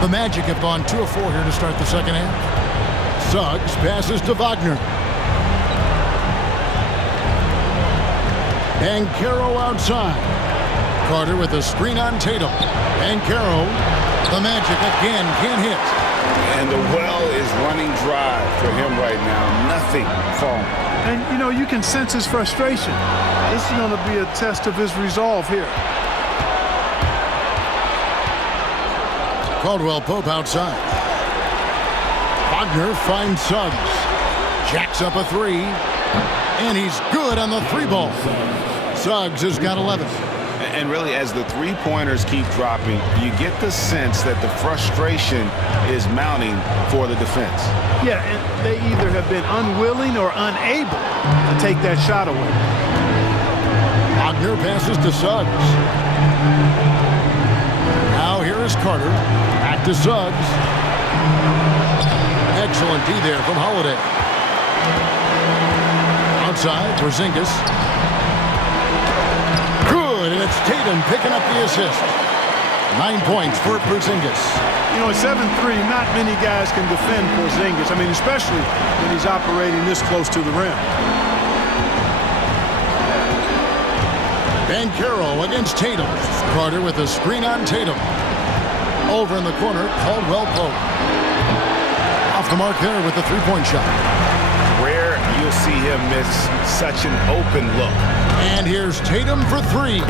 The Magic have gone 2 of 4 here to start the second half. Suggs passes to Wagner. Banchero outside. Carter with a screen on Tatum. Banchero, the Magic again can't hit. And the well is running dry for him right now. Nothing falling. And, you know, you can sense his frustration. This is going to be a test of his resolve here. Caldwell Pope outside. Wagner finds Suggs. Jacks up a 3. And he's good on the 3 ball. Suggs has got 11. And really, as the three-pointers keep dropping, you get the sense that the frustration is mounting for the defense. Yeah, and they either have been unwilling or unable to take that shot away. Wagner passes to Suggs. Now here is Carter. Back to Suggs. Excellent D there from Holiday. Outside, Porzingis. Good, and it's Tatum picking up the assist. 9 points for Porzingis. You know, at 7'3", not many guys can defend Porzingis. I mean, especially when he's operating this close to the rim. Banchero against Tatum. Carter with a screen on Tatum. Over in the corner, Caldwell Pope. Off the mark there with the three-point shot. Rare you'll see him miss such an open look. And here's Tatum for three.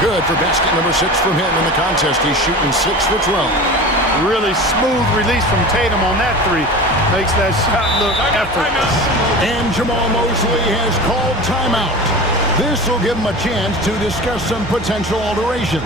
Good for basket number 6 from him in the contest. He's shooting 6 for 12. Really smooth release from Tatum on that three. Makes that shot look effortless. And Jamal Mosley has called timeout. This will give him a chance to discuss some potential alterations.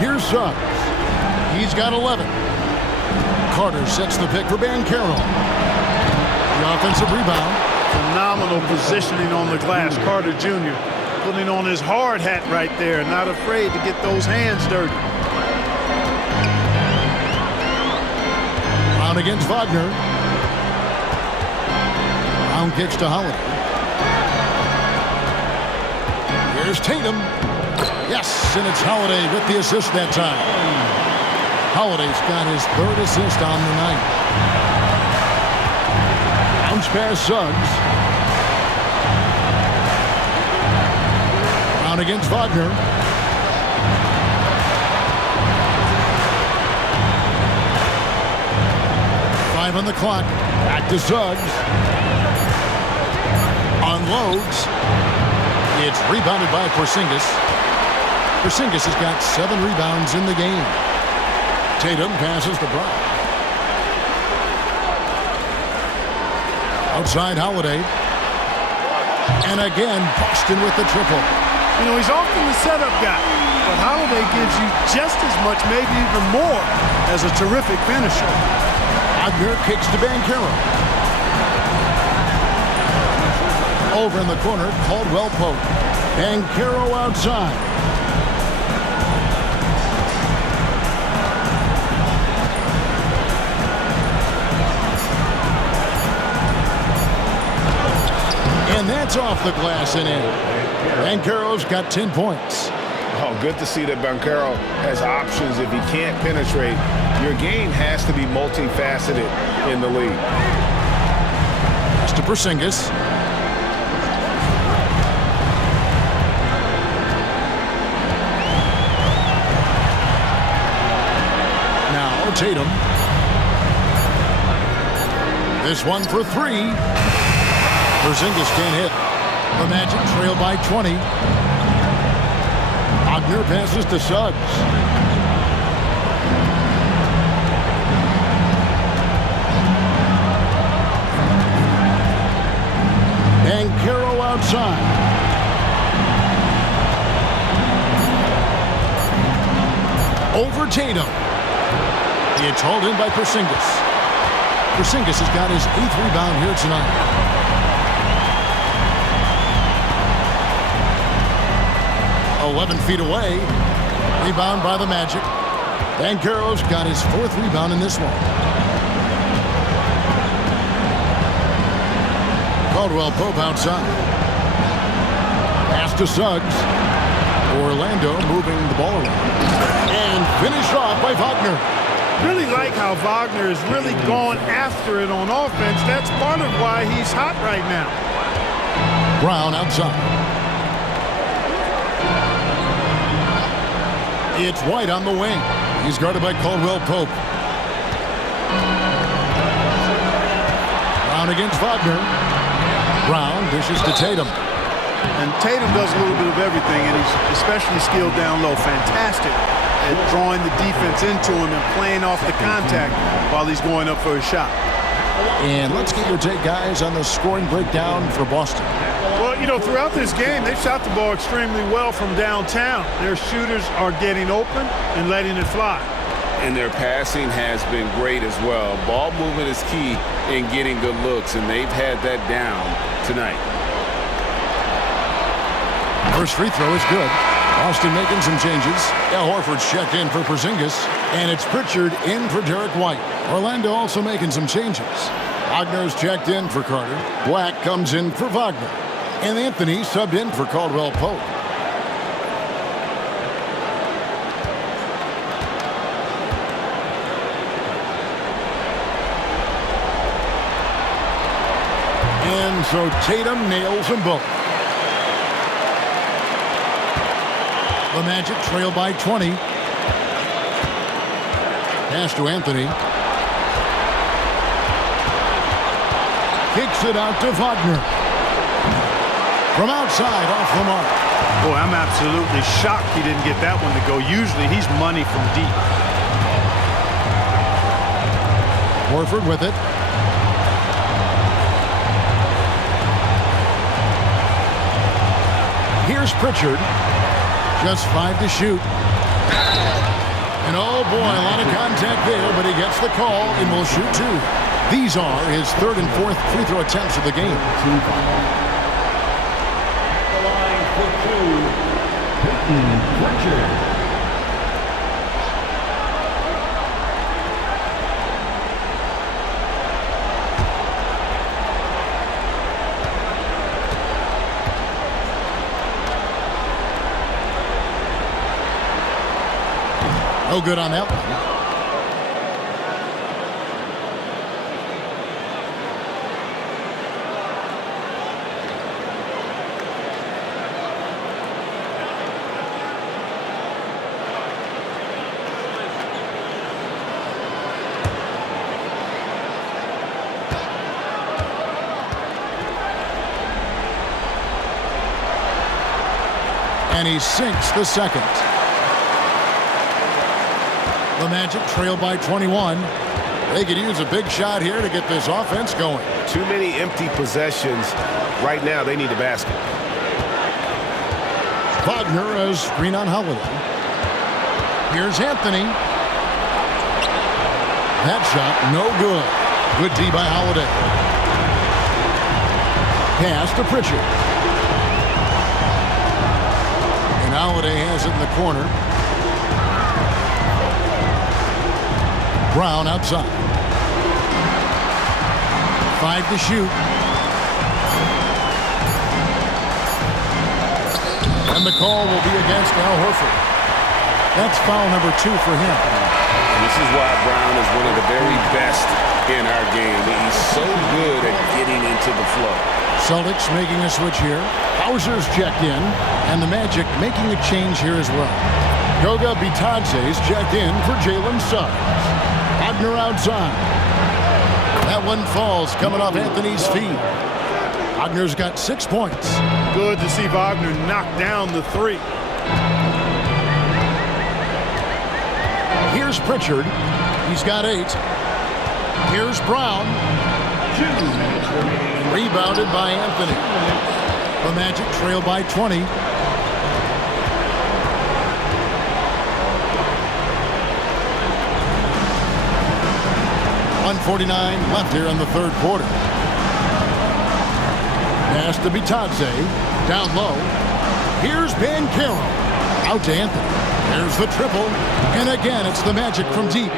Here's Suggs. He's got 11. Carter sets the pick for Banchero. The offensive rebound. Phenomenal positioning on the glass. Carter Jr. putting on his hard hat right there. Not afraid to get those hands dirty. Brown against Wagner. Brown kicks to Holiday. Here's Tatum. Yes, and it's Holiday with the assist that time. Holiday's got his 3rd assist on the night. Bounce pass Suggs. Brown against Wagner. Five on the clock. Back to Suggs. Unloads. It's rebounded by Porzingis. Porzingis has got 7 rebounds in the game. Tatum passes to Brown. Outside Holiday. And again, Boston with the triple. You know, he's often the setup guy, but Holiday gives you just as much, maybe even more, as a terrific finisher. Wagner kicks to Banchero. Over in the corner, Caldwell Pope. Banchero outside. And that's off the glass and in. Banchero's got 10 points. Oh, good to see that Banchero has options if he can't penetrate. Your game has to be multifaceted in the league. Pass to Porzingis. Now Tatum. This one for 3. Porzingis can't hit. The Magic trail by 20. Wagner passes to Suggs. Over Tatum. It's hauled in by Porzingis. Porzingis has got his 8th rebound here tonight. "11 feet away. Rebound by the Magic. Banchero's got his 4th rebound in this one. Caldwell Pope outside. Pass to Suggs. Orlando moving the ball around. And finished off by Wagner. Really like how Wagner is really going after it on offense. That's part of why he's hot right now. Brown outside. It's White on the wing. He's guarded by Caldwell Pope. Brown against Wagner. Brown dishes to Tatum. And Tatum does a little bit of everything, and he's especially skilled down low. Fantastic at drawing the defense into him and playing off the contact while he's going up for a shot. And let's get your take, guys, on the scoring breakdown for Boston. Well, you know, throughout this game, they've shot the ball extremely well from downtown. Their shooters are getting open and letting it fly. And their passing has been great as well. Ball movement is key in getting good looks, and they've had that down tonight. First free throw is good. Boston making some changes. Al Horford's checked in for Porzingis, and it's Pritchard in for Derek White. Orlando also making some changes. Wagner's checked in for Carter. Black comes in for Wagner. And Anthony subbed in for Caldwell Pope. And so Tatum nails them both. The Magic trail by 20. Pass to Anthony. Kicks it out to Wagner. From outside, off the mark. Boy, I'm absolutely shocked he didn't get that one to go. Usually he's money from deep. Horford with it. Here's Pritchard. Just 5 to shoot. And oh boy, a lot of contact there, but he gets the call and will shoot 2. These are his 3rd and 4th free throw attempts of the game. The line for 2, Pritchard. No good on that one. And he sinks the second. The Magic trail by 21. They could use a big shot here to get this offense going. Too many empty possessions. Right now, they need a basket. Wagner as screen on Holiday. Here's Anthony. That shot, no good. Good D by Holiday. Pass to Pritchard. And Holiday has it in the corner. Brown outside. 5 to shoot. And the call will be against Al Horford. That's foul number 2 for him. This is why Brown is one of the very best in our game. He's so good at getting into the flow. Celtics making a switch here. Hauser's checked in, and the Magic making a change here as well. Goga Bitadze's checked in for Jalen Suggs. Wagner outside. That one falls coming off Anthony's feet. Wagner's got 6 points. Good to see Wagner knock down the 3. Here's Pritchard. He's got 8. Here's Brown. 2 minutes remaining. Rebounded by Anthony. The Magic trail by 20. 1:49 left here in the third quarter. Pass to Bitadze. Down low. Here's Banchero. Out to Anthony. There's the triple. And again, it's the Magic from deep.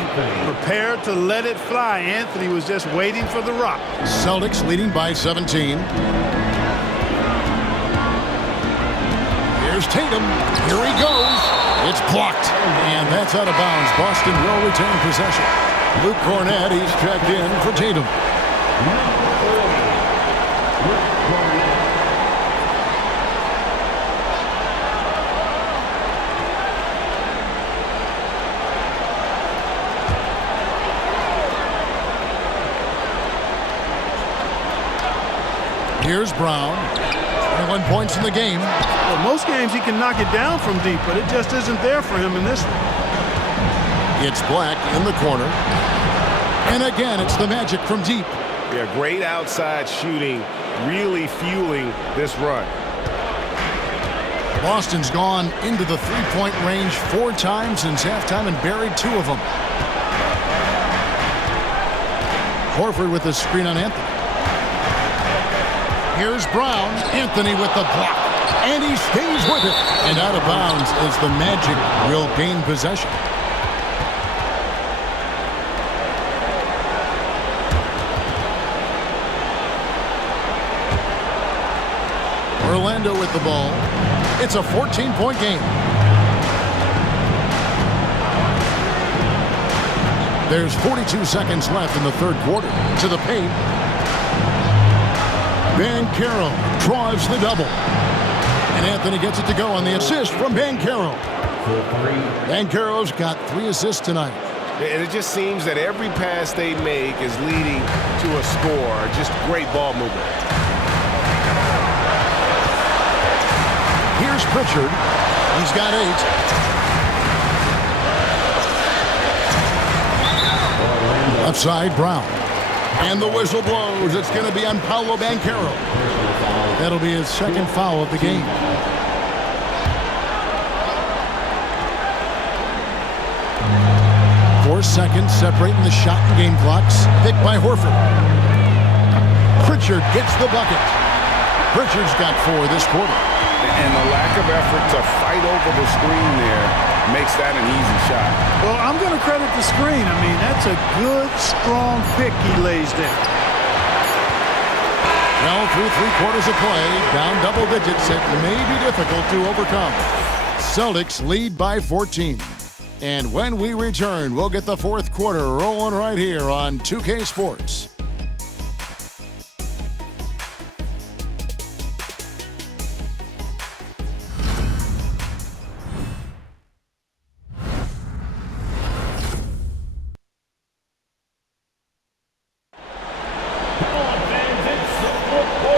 Prepared to let it fly. Anthony was just waiting for the rock. Celtics leading by 17. Here's Tatum. Here he goes. It's blocked. And that's out of bounds. Boston will retain possession. Luke Cornett, he's checked in for Tatum. Here's Brown. 21 points in the game. Well, most games he can knock it down from deep, but it just isn't there for him in this one. It's Black in the corner. And again, it's the Magic from deep. Yeah, great outside shooting, really fueling this run. Boston's gone into the three-point range 4 times since halftime and buried 2 of them. Horford with the screen on Anthony. Here's Brown. Anthony with the block. And he stays with it. And out of bounds as the Magic will gain possession. Orlando with the ball. It's a 14-point game. There's 42 seconds left in the third quarter. To the paint. Banchero drives the double. And Anthony gets it to go on the assist from Banchero. Banchero's got 3 assists tonight. And it just seems that every pass they make is leading to a score. Just great ball movement. Here's Pritchard. He's got 8. Left side, Brown. And the whistle blows. It's going to be on Paolo Banchero. That'll be his second foul of the game. Four seconds separating the shot and game clocks. Picked by Horford. Pritchard gets the bucket. Pritchard's got 4 this quarter. And the lack of effort to fight over the screen there makes that an easy shot. Well, I'm going to credit the screen. I mean, that's a good, strong pick he lays there. Well, through 3 quarters of play, down double digits, it may be difficult to overcome. Celtics lead by 14. And when we return, we'll get the fourth quarter rolling right here on 2K Sports.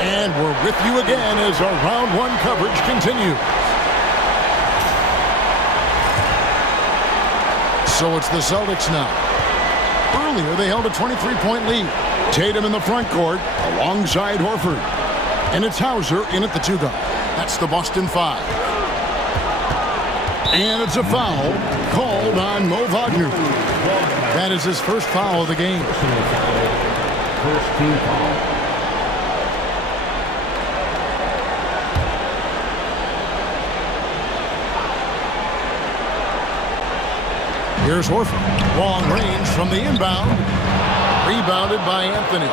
And we're with you again as our round 1 coverage continues. So it's the Celtics now. Earlier, they held a 23-point lead. Tatum in the front court alongside Horford. And it's Hauser in at the 2 guard. That's the Boston 5. And it's a foul called on Mo Wagner. That is his first foul of the game. First team foul. Here's Horford. Long range from the inbound. Rebounded by Anthony.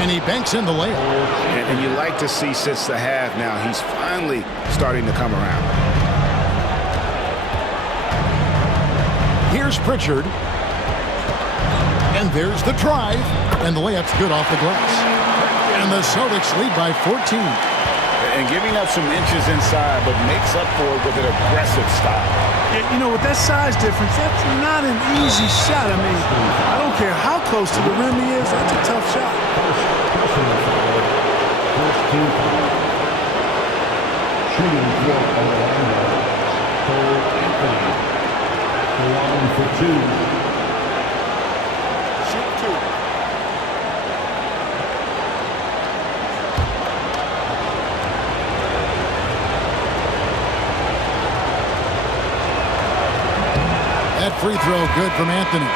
And he banks in the layup. And you like to see since the half now, he's finally starting to come around. Here's Pritchard. And there's the drive. And the layup's good off the glass. And the Celtics lead by 14. And giving up some inches inside, but makes up for it with an aggressive style. Yeah, you know, with that size difference, that's not an easy shot. I mean, I don't care how close to the rim he is, that's a tough shot. First team foul. Shooting for Orlando. Cole Anthony. The line for 2. That free throw good from Anthony.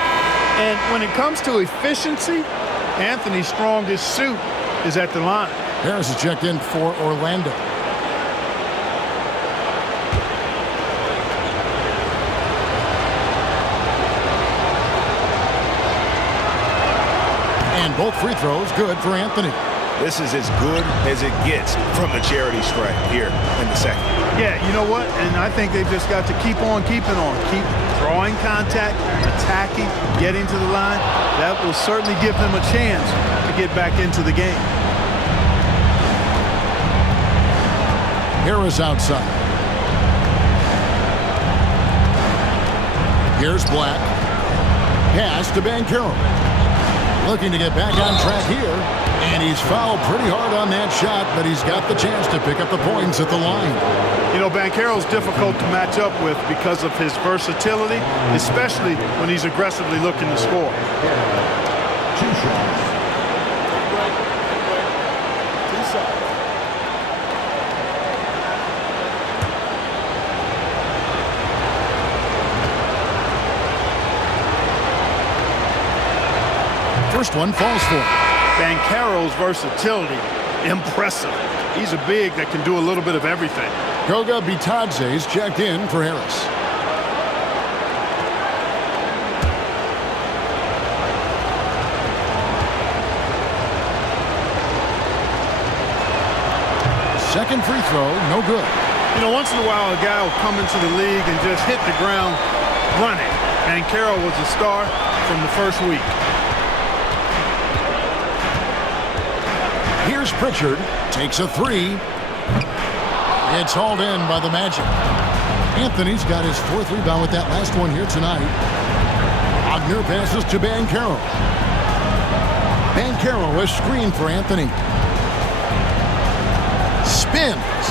And when it comes to efficiency, Anthony's strongest suit is at the line. Harris is checked in for Orlando. And both free throws good for Anthony. This is as good as it gets from the charity stripe here in the second. Yeah, you know what? And I think they've just got to keep on keeping on. Keep drawing contact, attacking, getting to the line. That will certainly give them a chance to get back into the game. Harris outside. Here's Black. Pass to Banchero. Looking to get back on track here. And he's fouled pretty hard on that shot, but he's got the chance to pick up the points at the line. You know, Banchero's difficult to match up with because of his versatility, especially when he's aggressively looking to score. 2 shots. First one falls for him. Banchero's versatility, impressive. He's a big that can do a little bit of everything. Goga Bitadze's checked in for Harris. Second free throw, no good. You know, once in a while, a guy will come into the league and just hit the ground running. Banchero was a star from the first week. Here's Pritchard, takes a three. It's hauled in by the Magic. Anthony's got his 4th rebound with that last one here tonight. Wagner passes to Banchero. Banchero, a screen for Anthony. Spins.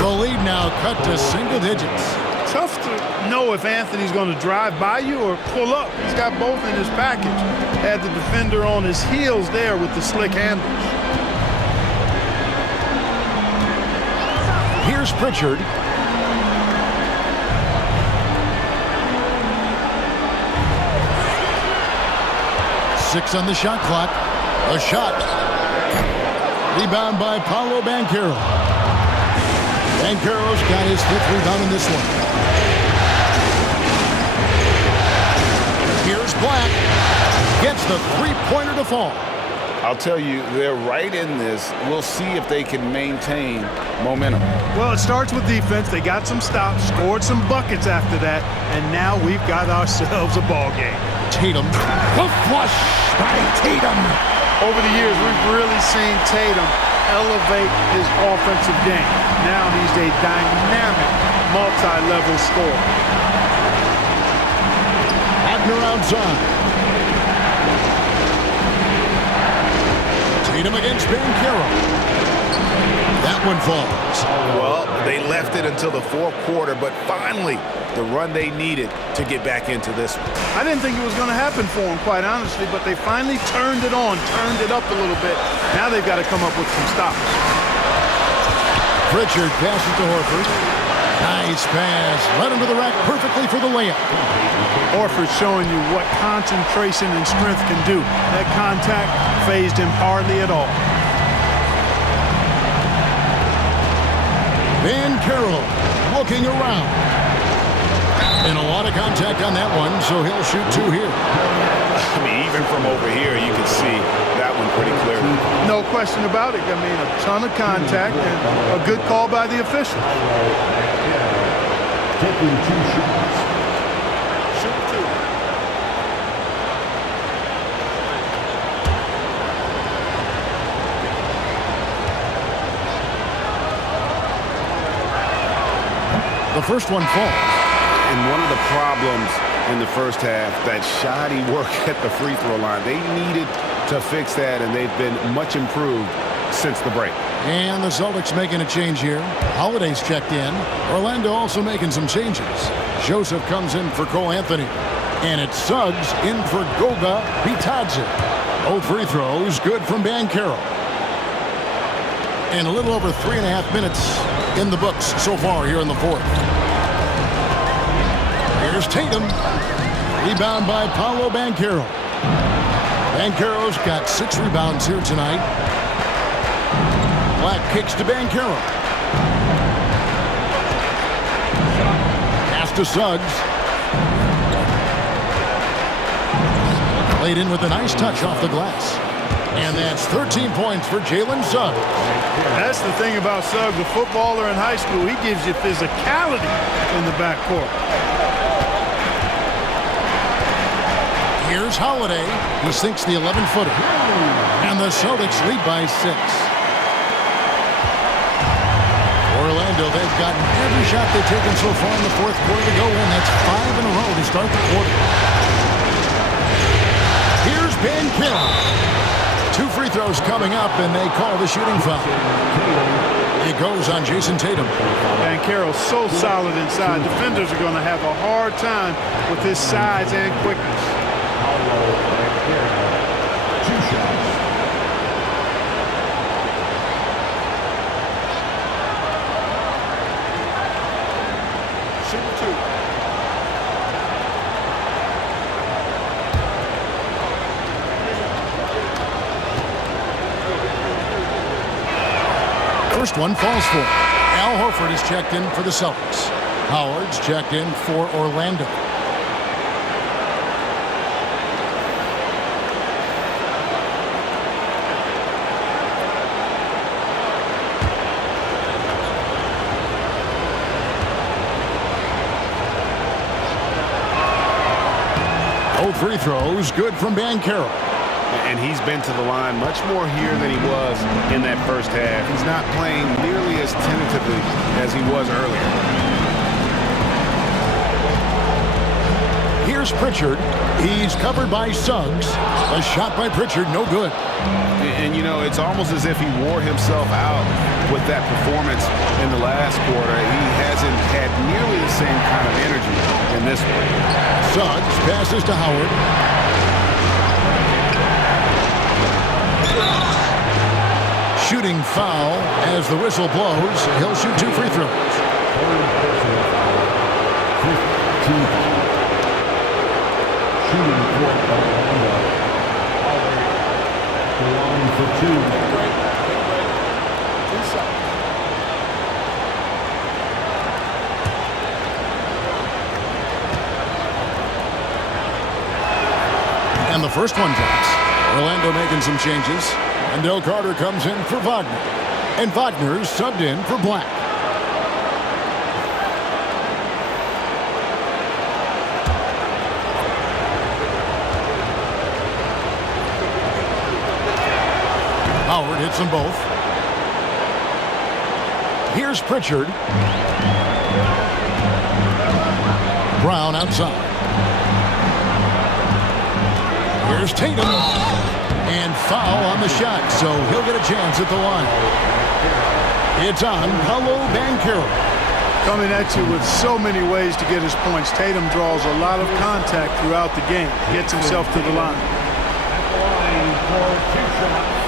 The lead now cut to single digits. Tough to know if Anthony's going to drive by you or pull up. He's got both in his package. Had the defender on his heels there with the slick handles. Here's Pritchard. Six on the shot clock. A shot. Rebound by Paolo Banchero. Banchero's got his 5th rebound in this one. Here's Black. Gets the three-pointer to fall. I'll tell you, they're right in this. We'll see if they can maintain momentum. Well, it starts with defense. They got some stops, scored some buckets after that, and now we've got ourselves a ball game. Tatum. The flush by Tatum. Over the years, we've really seen Tatum elevate his offensive game. Now he's a dynamic, multi-level scorer. Wagner outside. Tatum against Banchero. That one falls. Well, they left it until the 4th quarter, but finally the run they needed to get back into this one. I didn't think it was going to happen for them, quite honestly, but they finally turned it on, turned it up a little bit. Now they've got to come up with some stops. Pritchard passes to Horford. Nice pass. Led him to the rack perfectly for the layup. Horford showing you what concentration and strength can do. That contact phased him hardly at all. Banchero looking around. And a lot of contact on that one, so he'll shoot 2 here. I mean, even from over here, you can see that one pretty clearly. No question about it. I mean, a ton of contact and a good call by the officials. Taking 2 shots. Shoot 2. The first one falls. And one of the problems in the first half, that shoddy work at the free throw line. They needed to fix that, and they've been much improved since the break. And the Celtics making a change here. Holiday's checked in. Orlando also making some changes. Joseph comes in for Cole Anthony. And it's Suggs in for Goga Bitadze. Both free throws good from Banchero. And a little over 3.5 minutes in the books so far here in the 4th. Here's Here's Tatum. Rebound by Paolo Banchero. Banchero's got 6 rebounds here tonight. Black kicks to Banchero. Pass to Suggs. Played in with a nice touch off the glass. And that's 13 points for Jalen Suggs. That's the thing about Suggs, a footballer in high school. He gives you physicality in the backcourt. Here's Holiday. He sinks the 11-footer. And the Celtics lead by 6. Orlando, they've gotten every shot they've taken so far in the fourth quarter to go in. That's 5 in a row to start the quarter. Here's Banchero. 2 free throws coming up, and they call the shooting foul. It goes on Jason Tatum. Banchero's so solid inside. Defenders are going to have a hard time with his size and quickness. 2 shots. Shoot 2. First one falls for. Al Horford is checked in for the Celtics. Howard's checked in for Orlando. Both free throws good from Banchero. And he's been to the line much more here than he was in that first half. He's not playing nearly as tentatively as he was earlier. Here's Pritchard. He's covered by Suggs. A shot by Pritchard, no good. And, you know, it's almost as if he wore himself out with that performance in the last quarter. He hasn't had nearly the same kind of energy in this one. Suggs passes to Howard. Shooting foul as the whistle blows. He'll shoot 2 free throws. Shooting for Orlando. The line for 2. And the first one drops. Orlando making some changes. And Del Carter comes in for Wagner. And Wagner's subbed in for Black. Howard hits them both. Here's Pritchard. Brown outside. Here's Tatum. And foul on the shot, so he'll get a chance at the line. It's on Paolo Banchero. Coming at you with so many ways to get his points. Tatum draws a lot of contact throughout the game. Gets himself to the line. At the line for 2 shots.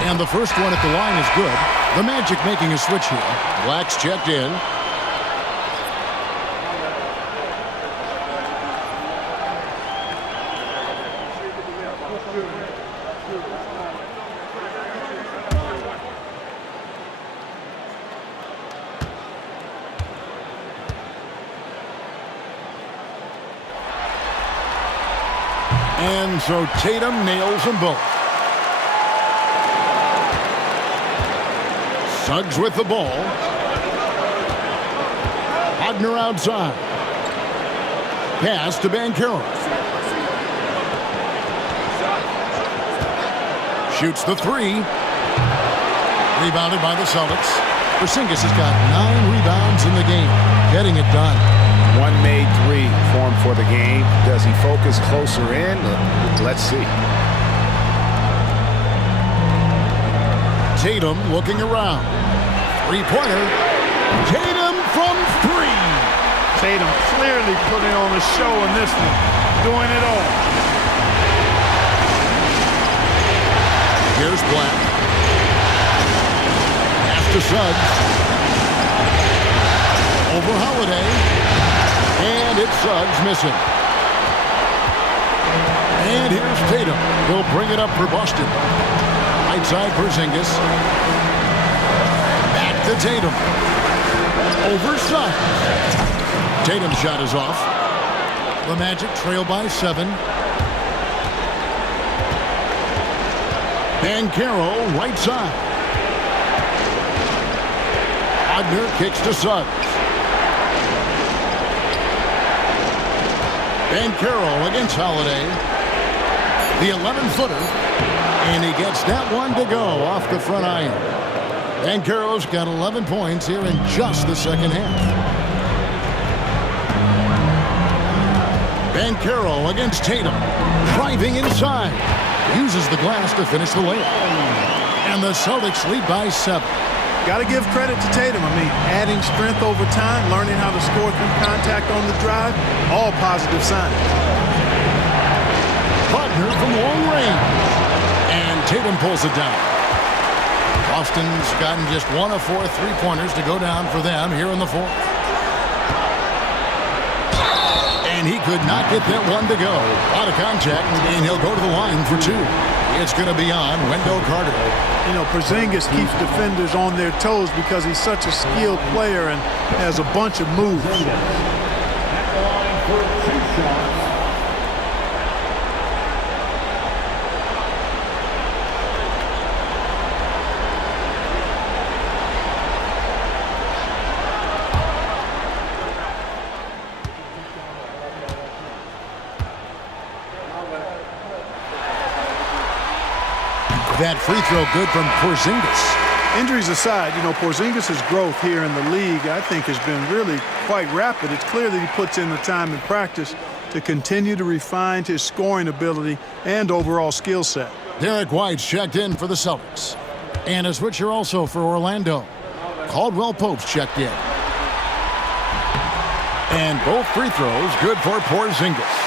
And the first one at the line is good. The Magic making a switch here. Black's checked in. And so Tatum nails them both. Suggs with the ball. Wagner outside. Pass to Banchero. Shoots the 3. Rebounded by the Celtics. Porzingis has got 9 rebounds in the game. Getting it done. 1 made 3 for him for the game. Does he focus closer in? Let's see. Tatum looking around. Three-pointer. Tatum from three. Tatum clearly putting on a show in this one, doing it all. Here's Black. Pass to Suggs. Over Holiday. And it's Suggs missing. And here's Tatum. He'll bring it up for Boston. Right side Porzingis. Back to Tatum. Over Suggs. Tatum's shot is off. The Magic trail by 7. Banchero, right side. Wagner kicks to Suggs. Banchero against Holiday. The 11-footer. And he gets that one to go off the front iron. Banchero's got 11 points here in just the second half. Banchero against Tatum. Driving inside. Uses the glass to finish the layup. And the Celtics lead by 7. Got to give credit to Tatum. I mean, adding strength over time, learning how to score through contact on the drive, all positive signs. Wagner from long range. And Tatum pulls it down. Boston's gotten just 1 of 4 three-pointers to go down for them here in the fourth. And he could not get that one to go. Out of contact, and he'll go to the line for 2. It's going to be on Wendell Carter. You know, Porzingis keeps defenders on their toes because he's such a skilled player and has a bunch of moves. At the line for 2 shots. That free throw good from Porzingis. Injuries aside, you know, Porzingis' growth here in the league, I think, has been really quite rapid. It's clear that he puts in the time and practice to continue to refine his scoring ability and overall skill set. Derek White's checked in for the Celtics. And a switcher also for Orlando. Caldwell Pope's checked in. And both free throws good for Porzingis.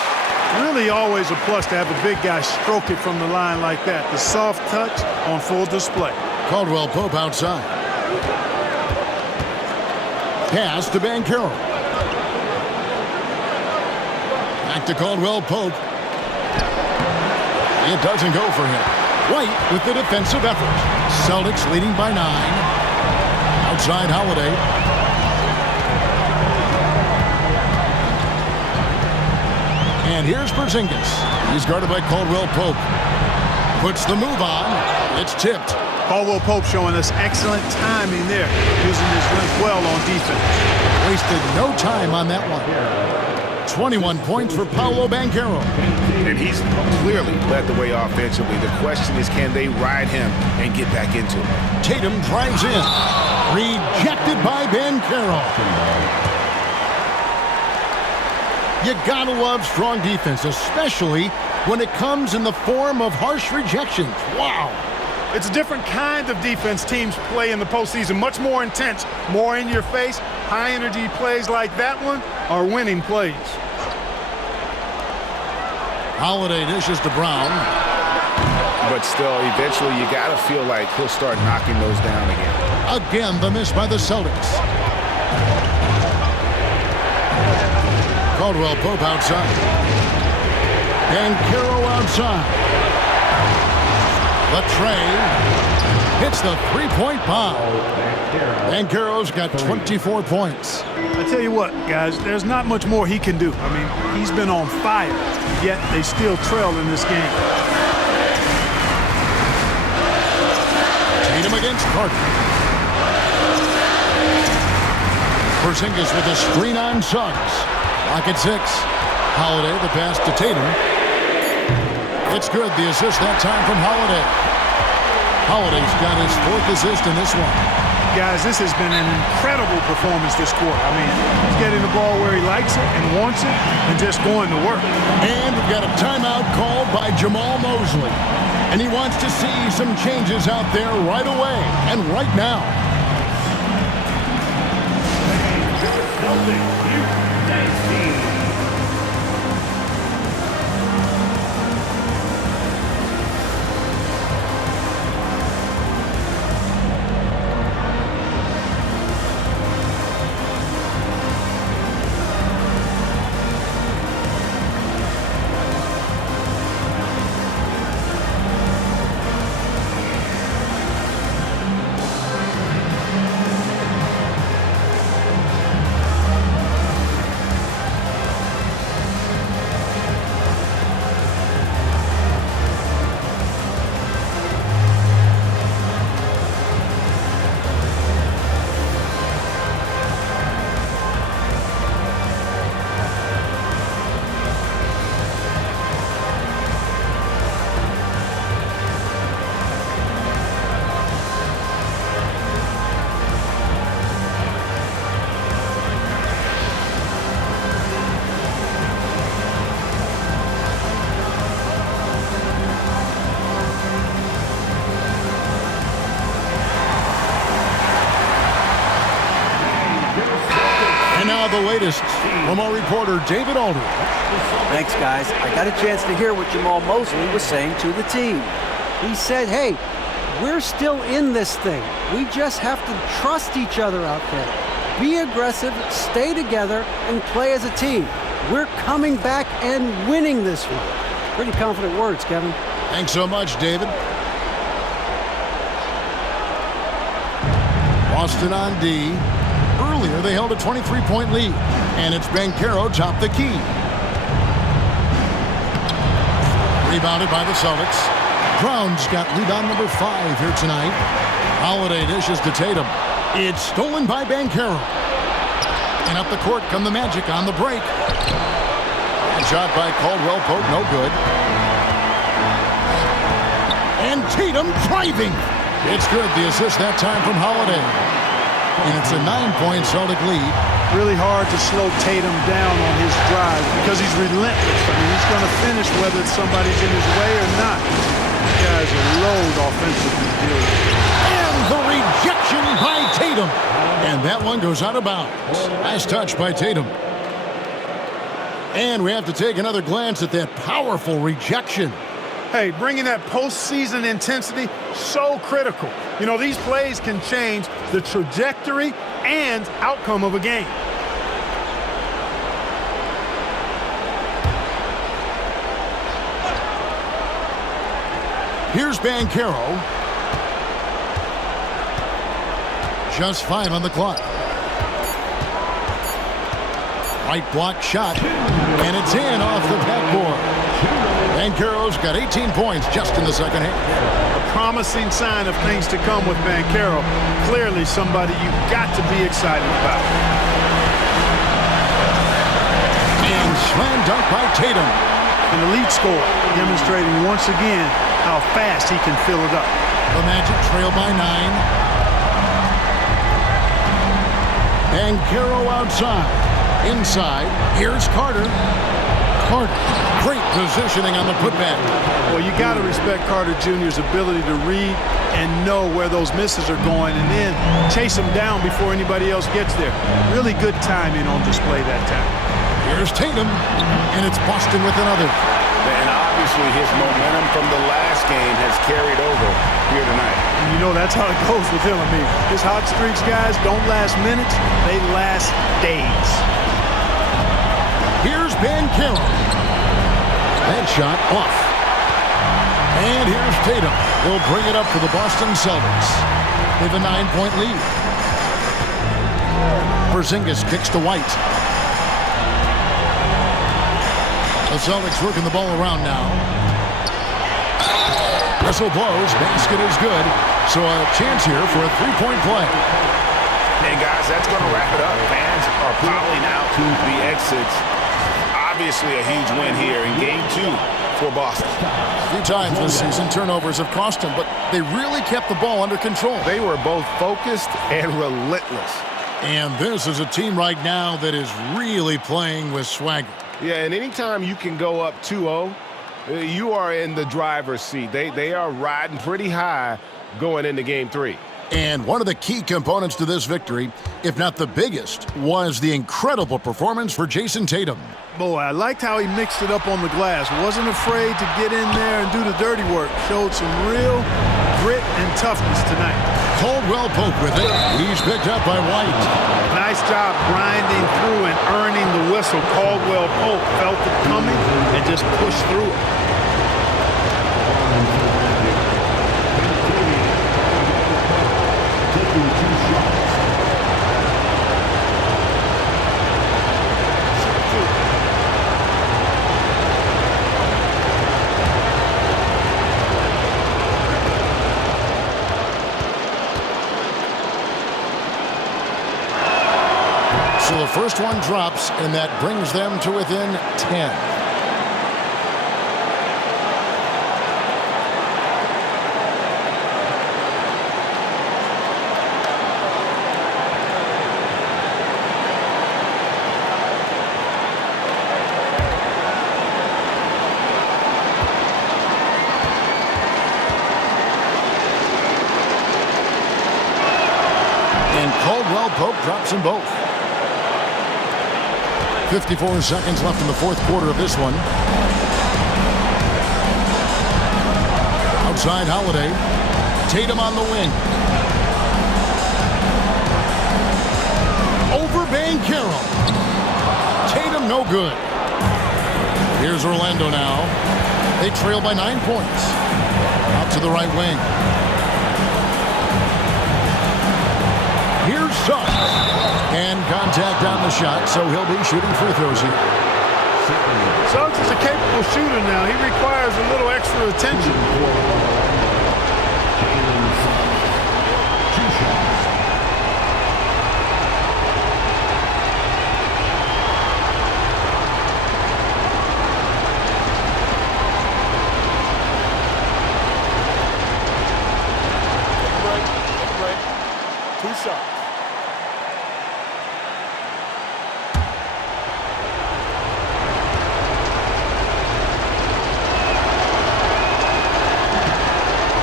Really always a plus to have a big guy stroke it from the line like that. The soft touch on full display. Caldwell Pope outside. Pass to Banchero. Back to Caldwell Pope. It doesn't go for him. White with the defensive effort. Celtics leading by 9. Outside Holiday. And here's Porzingis. He's guarded by Caldwell Pope. Puts the move on. It's tipped. Caldwell Pope showing us excellent timing there, using his length well on defense. Wasted no time on that one. 21 points for Paolo Banchero. And he's clearly led the way offensively. The question is, can they ride him and get back into it? Tatum drives in. Rejected by Banchero. You gotta love strong defense, especially when it comes in the form of harsh rejections. Wow. It's a different kind of defense teams play in the postseason. Much more intense, more in your face. High energy plays like that one are winning plays. Holiday dishes to Brown. But still, eventually you gotta feel like he'll start knocking those down again. Again, the miss by the Celtics. Caldwell Pope outside. Banchero outside. Latrey hits the three-point bomb. Banchero's got 24 points. I tell you what, guys, there's not much more he can do. I mean, he's been on fire, yet they still trail in this game. Tatum against Carter. Porzingis with a screen on Suggs. Lock at 6. Holiday, the pass to Tatum. It's good, the assist that time from Holiday. Holiday's got his 4th assist in this one. Guys, this has been an incredible performance this quarter. I mean, he's getting the ball where he likes it and wants it and just going to work. And we've got a timeout called by Jamal Mosley. And he wants to see some changes out there right away and right now. Celtics, U19. And now the latest from our reporter, David Aldridge. Thanks, guys. I got a chance to hear what Jamal Mosley was saying to the team. He said, hey, we're still in this thing. We just have to trust each other out there. Be aggressive, stay together, and play as a team. We're coming back and winning this one. Pretty confident words, Kevin. Thanks so much, David. Boston on D. Earlier, they held a 23-point lead, and it's Banchero topped the key. Rebounded by the Celtics. Brown's got rebound number 5 here tonight. Holiday dishes to Tatum. It's stolen by Banchero. And up the court come the Magic on the break. And shot by Caldwell Pope, no good. And Tatum driving. It's good, the assist that time from Holiday. And it's a 9-point Celtic lead. Really hard to slow Tatum down on his drive because he's relentless. I mean, he's going to finish whether somebody's in his way or not. This guy's a load offensively dealing. And the rejection by Tatum. And that one goes out of bounds. Nice touch by Tatum. And we have to take another glance at that powerful rejection. Hey, bringing that postseason intensity, so critical. You know, these plays can change the trajectory and outcome of a game. Here's Banchero. Just 5 on the clock. Right block shot, and it's in off the backboard. Banchero's got 18 points just in the second half. A promising sign of things to come with Banchero. Clearly somebody you've got to be excited about. And slam dunk by Tatum. An elite score, demonstrating once again how fast he can fill it up. The Magic trail by 9. Banchero outside. Inside, here's Carter. Carter, great positioning on the putback. Well, you got to respect Carter Jr.'s ability to read and know where those misses are going and then chase them down before anybody else gets there. Really good timing on display that time. Here's Tatum, and it's Boston with another. And obviously his momentum from the last game has carried over here tonight. And you know that's how it goes with him. I mean, his hot streaks, guys, don't last minutes, they last days. Here's Banchero. That shot off. And here's Tatum. He'll bring it up for the Boston Celtics. They have a 9-point lead. Porzingis kicks to White. The Celtics working the ball around now. Whistle blows. Basket is good. So a chance here for a 3-point play. And guys, that's going to wrap it up. Fans are piling out to the exits. Obviously a huge win here in Game 2 for Boston. 3 times this season, turnovers have cost them, but they really kept the ball under control. They were both focused and relentless. And this is a team right now that is really playing with swagger. Yeah, and anytime you can go up 2-0, you are in the driver's seat. They are riding pretty high going into Game 3. And one of the key components to this victory, if not the biggest, was the incredible performance for Jason Tatum. Boy, I liked how he mixed it up on the glass. Wasn't afraid to get in there and do the dirty work. Showed some real grit and toughness tonight. Caldwell Pope with it. He's picked up by White. Nice job grinding through and earning the whistle. Caldwell Pope felt it coming and just pushed through it. So the first one drops, and that brings them to within 10. And Caldwell Pope drops them both. 54 seconds left in the fourth quarter of this one. Outside Holiday. Tatum on the wing. Over Banchero. Tatum no good. Here's Orlando now. They trail by 9 points. Out to the right wing. Here's Suggs. And contact on the shot, so he'll be shooting free throws here. Suggs is a capable shooter now. He requires a little extra attention. Right. 2 shots.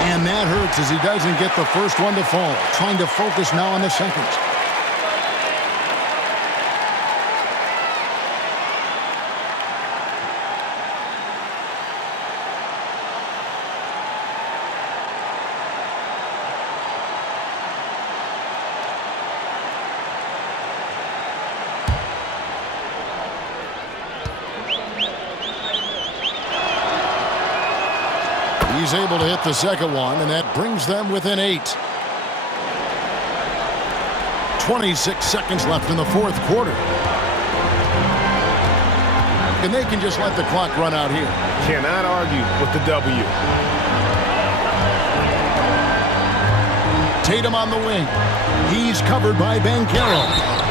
And that hurts as he doesn't get the first one to fall. Trying to focus now on the second. He's able to hit the second one, and that brings them within 8. 26 seconds left in the fourth quarter. And they can just let the clock run out here. Cannot argue with the W. Tatum on the wing. He's covered by Banchero.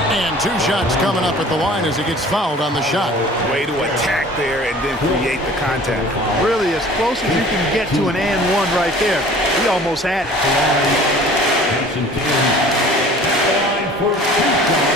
And 2 shots coming up at the line as he gets fouled on the shot. Way to attack there and then create the contact. Really, as close as you can get to an and one right there. He almost had it. Line for 2 shots.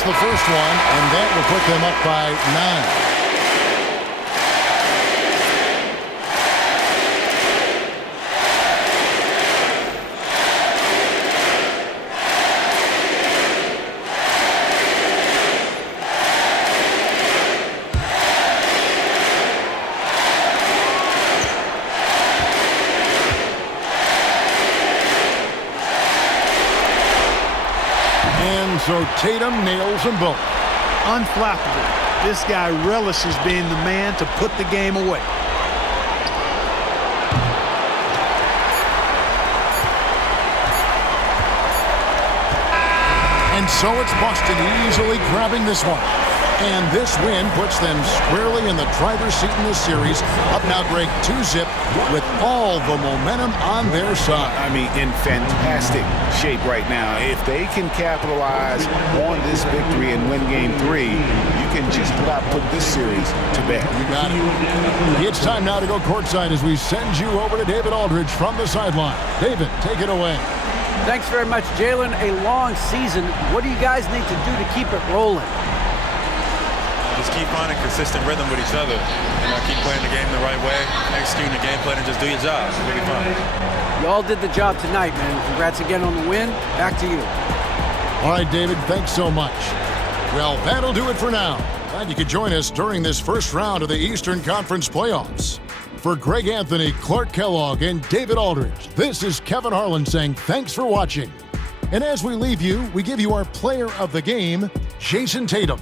The first one, and that will put them up by 9. So Tatum nails them both. Unflappable. This guy relishes being the man to put the game away. And so it's Boston easily grabbing this one. And this win puts them squarely in the driver's seat in this series. Up now, Greg, 2-zip with all the momentum on their side. I mean, in fantastic shape right now. If they can capitalize on this victory and win Game 3, you can just about put this series to bed. You got it. It's time now to go courtside as we send you over to David Aldridge from the sideline. David, take it away. Thanks very much, Jalen. A long season. What do you guys need to do to keep it rolling? Just keep finding consistent rhythm with each other. Keep playing the game the right way, executing the game plan, and just do your job. We'll be fine. You all did the job tonight, man. Congrats again on the win. Back to you. All right, David, thanks so much. Well, that'll do it for now. Glad you could join us during this first round of the Eastern Conference playoffs. For Greg Anthony, Clark Kellogg, and David Aldridge, this is Kevin Harlan saying thanks for watching. And as we leave you, we give you our player of the game, Jason Tatum.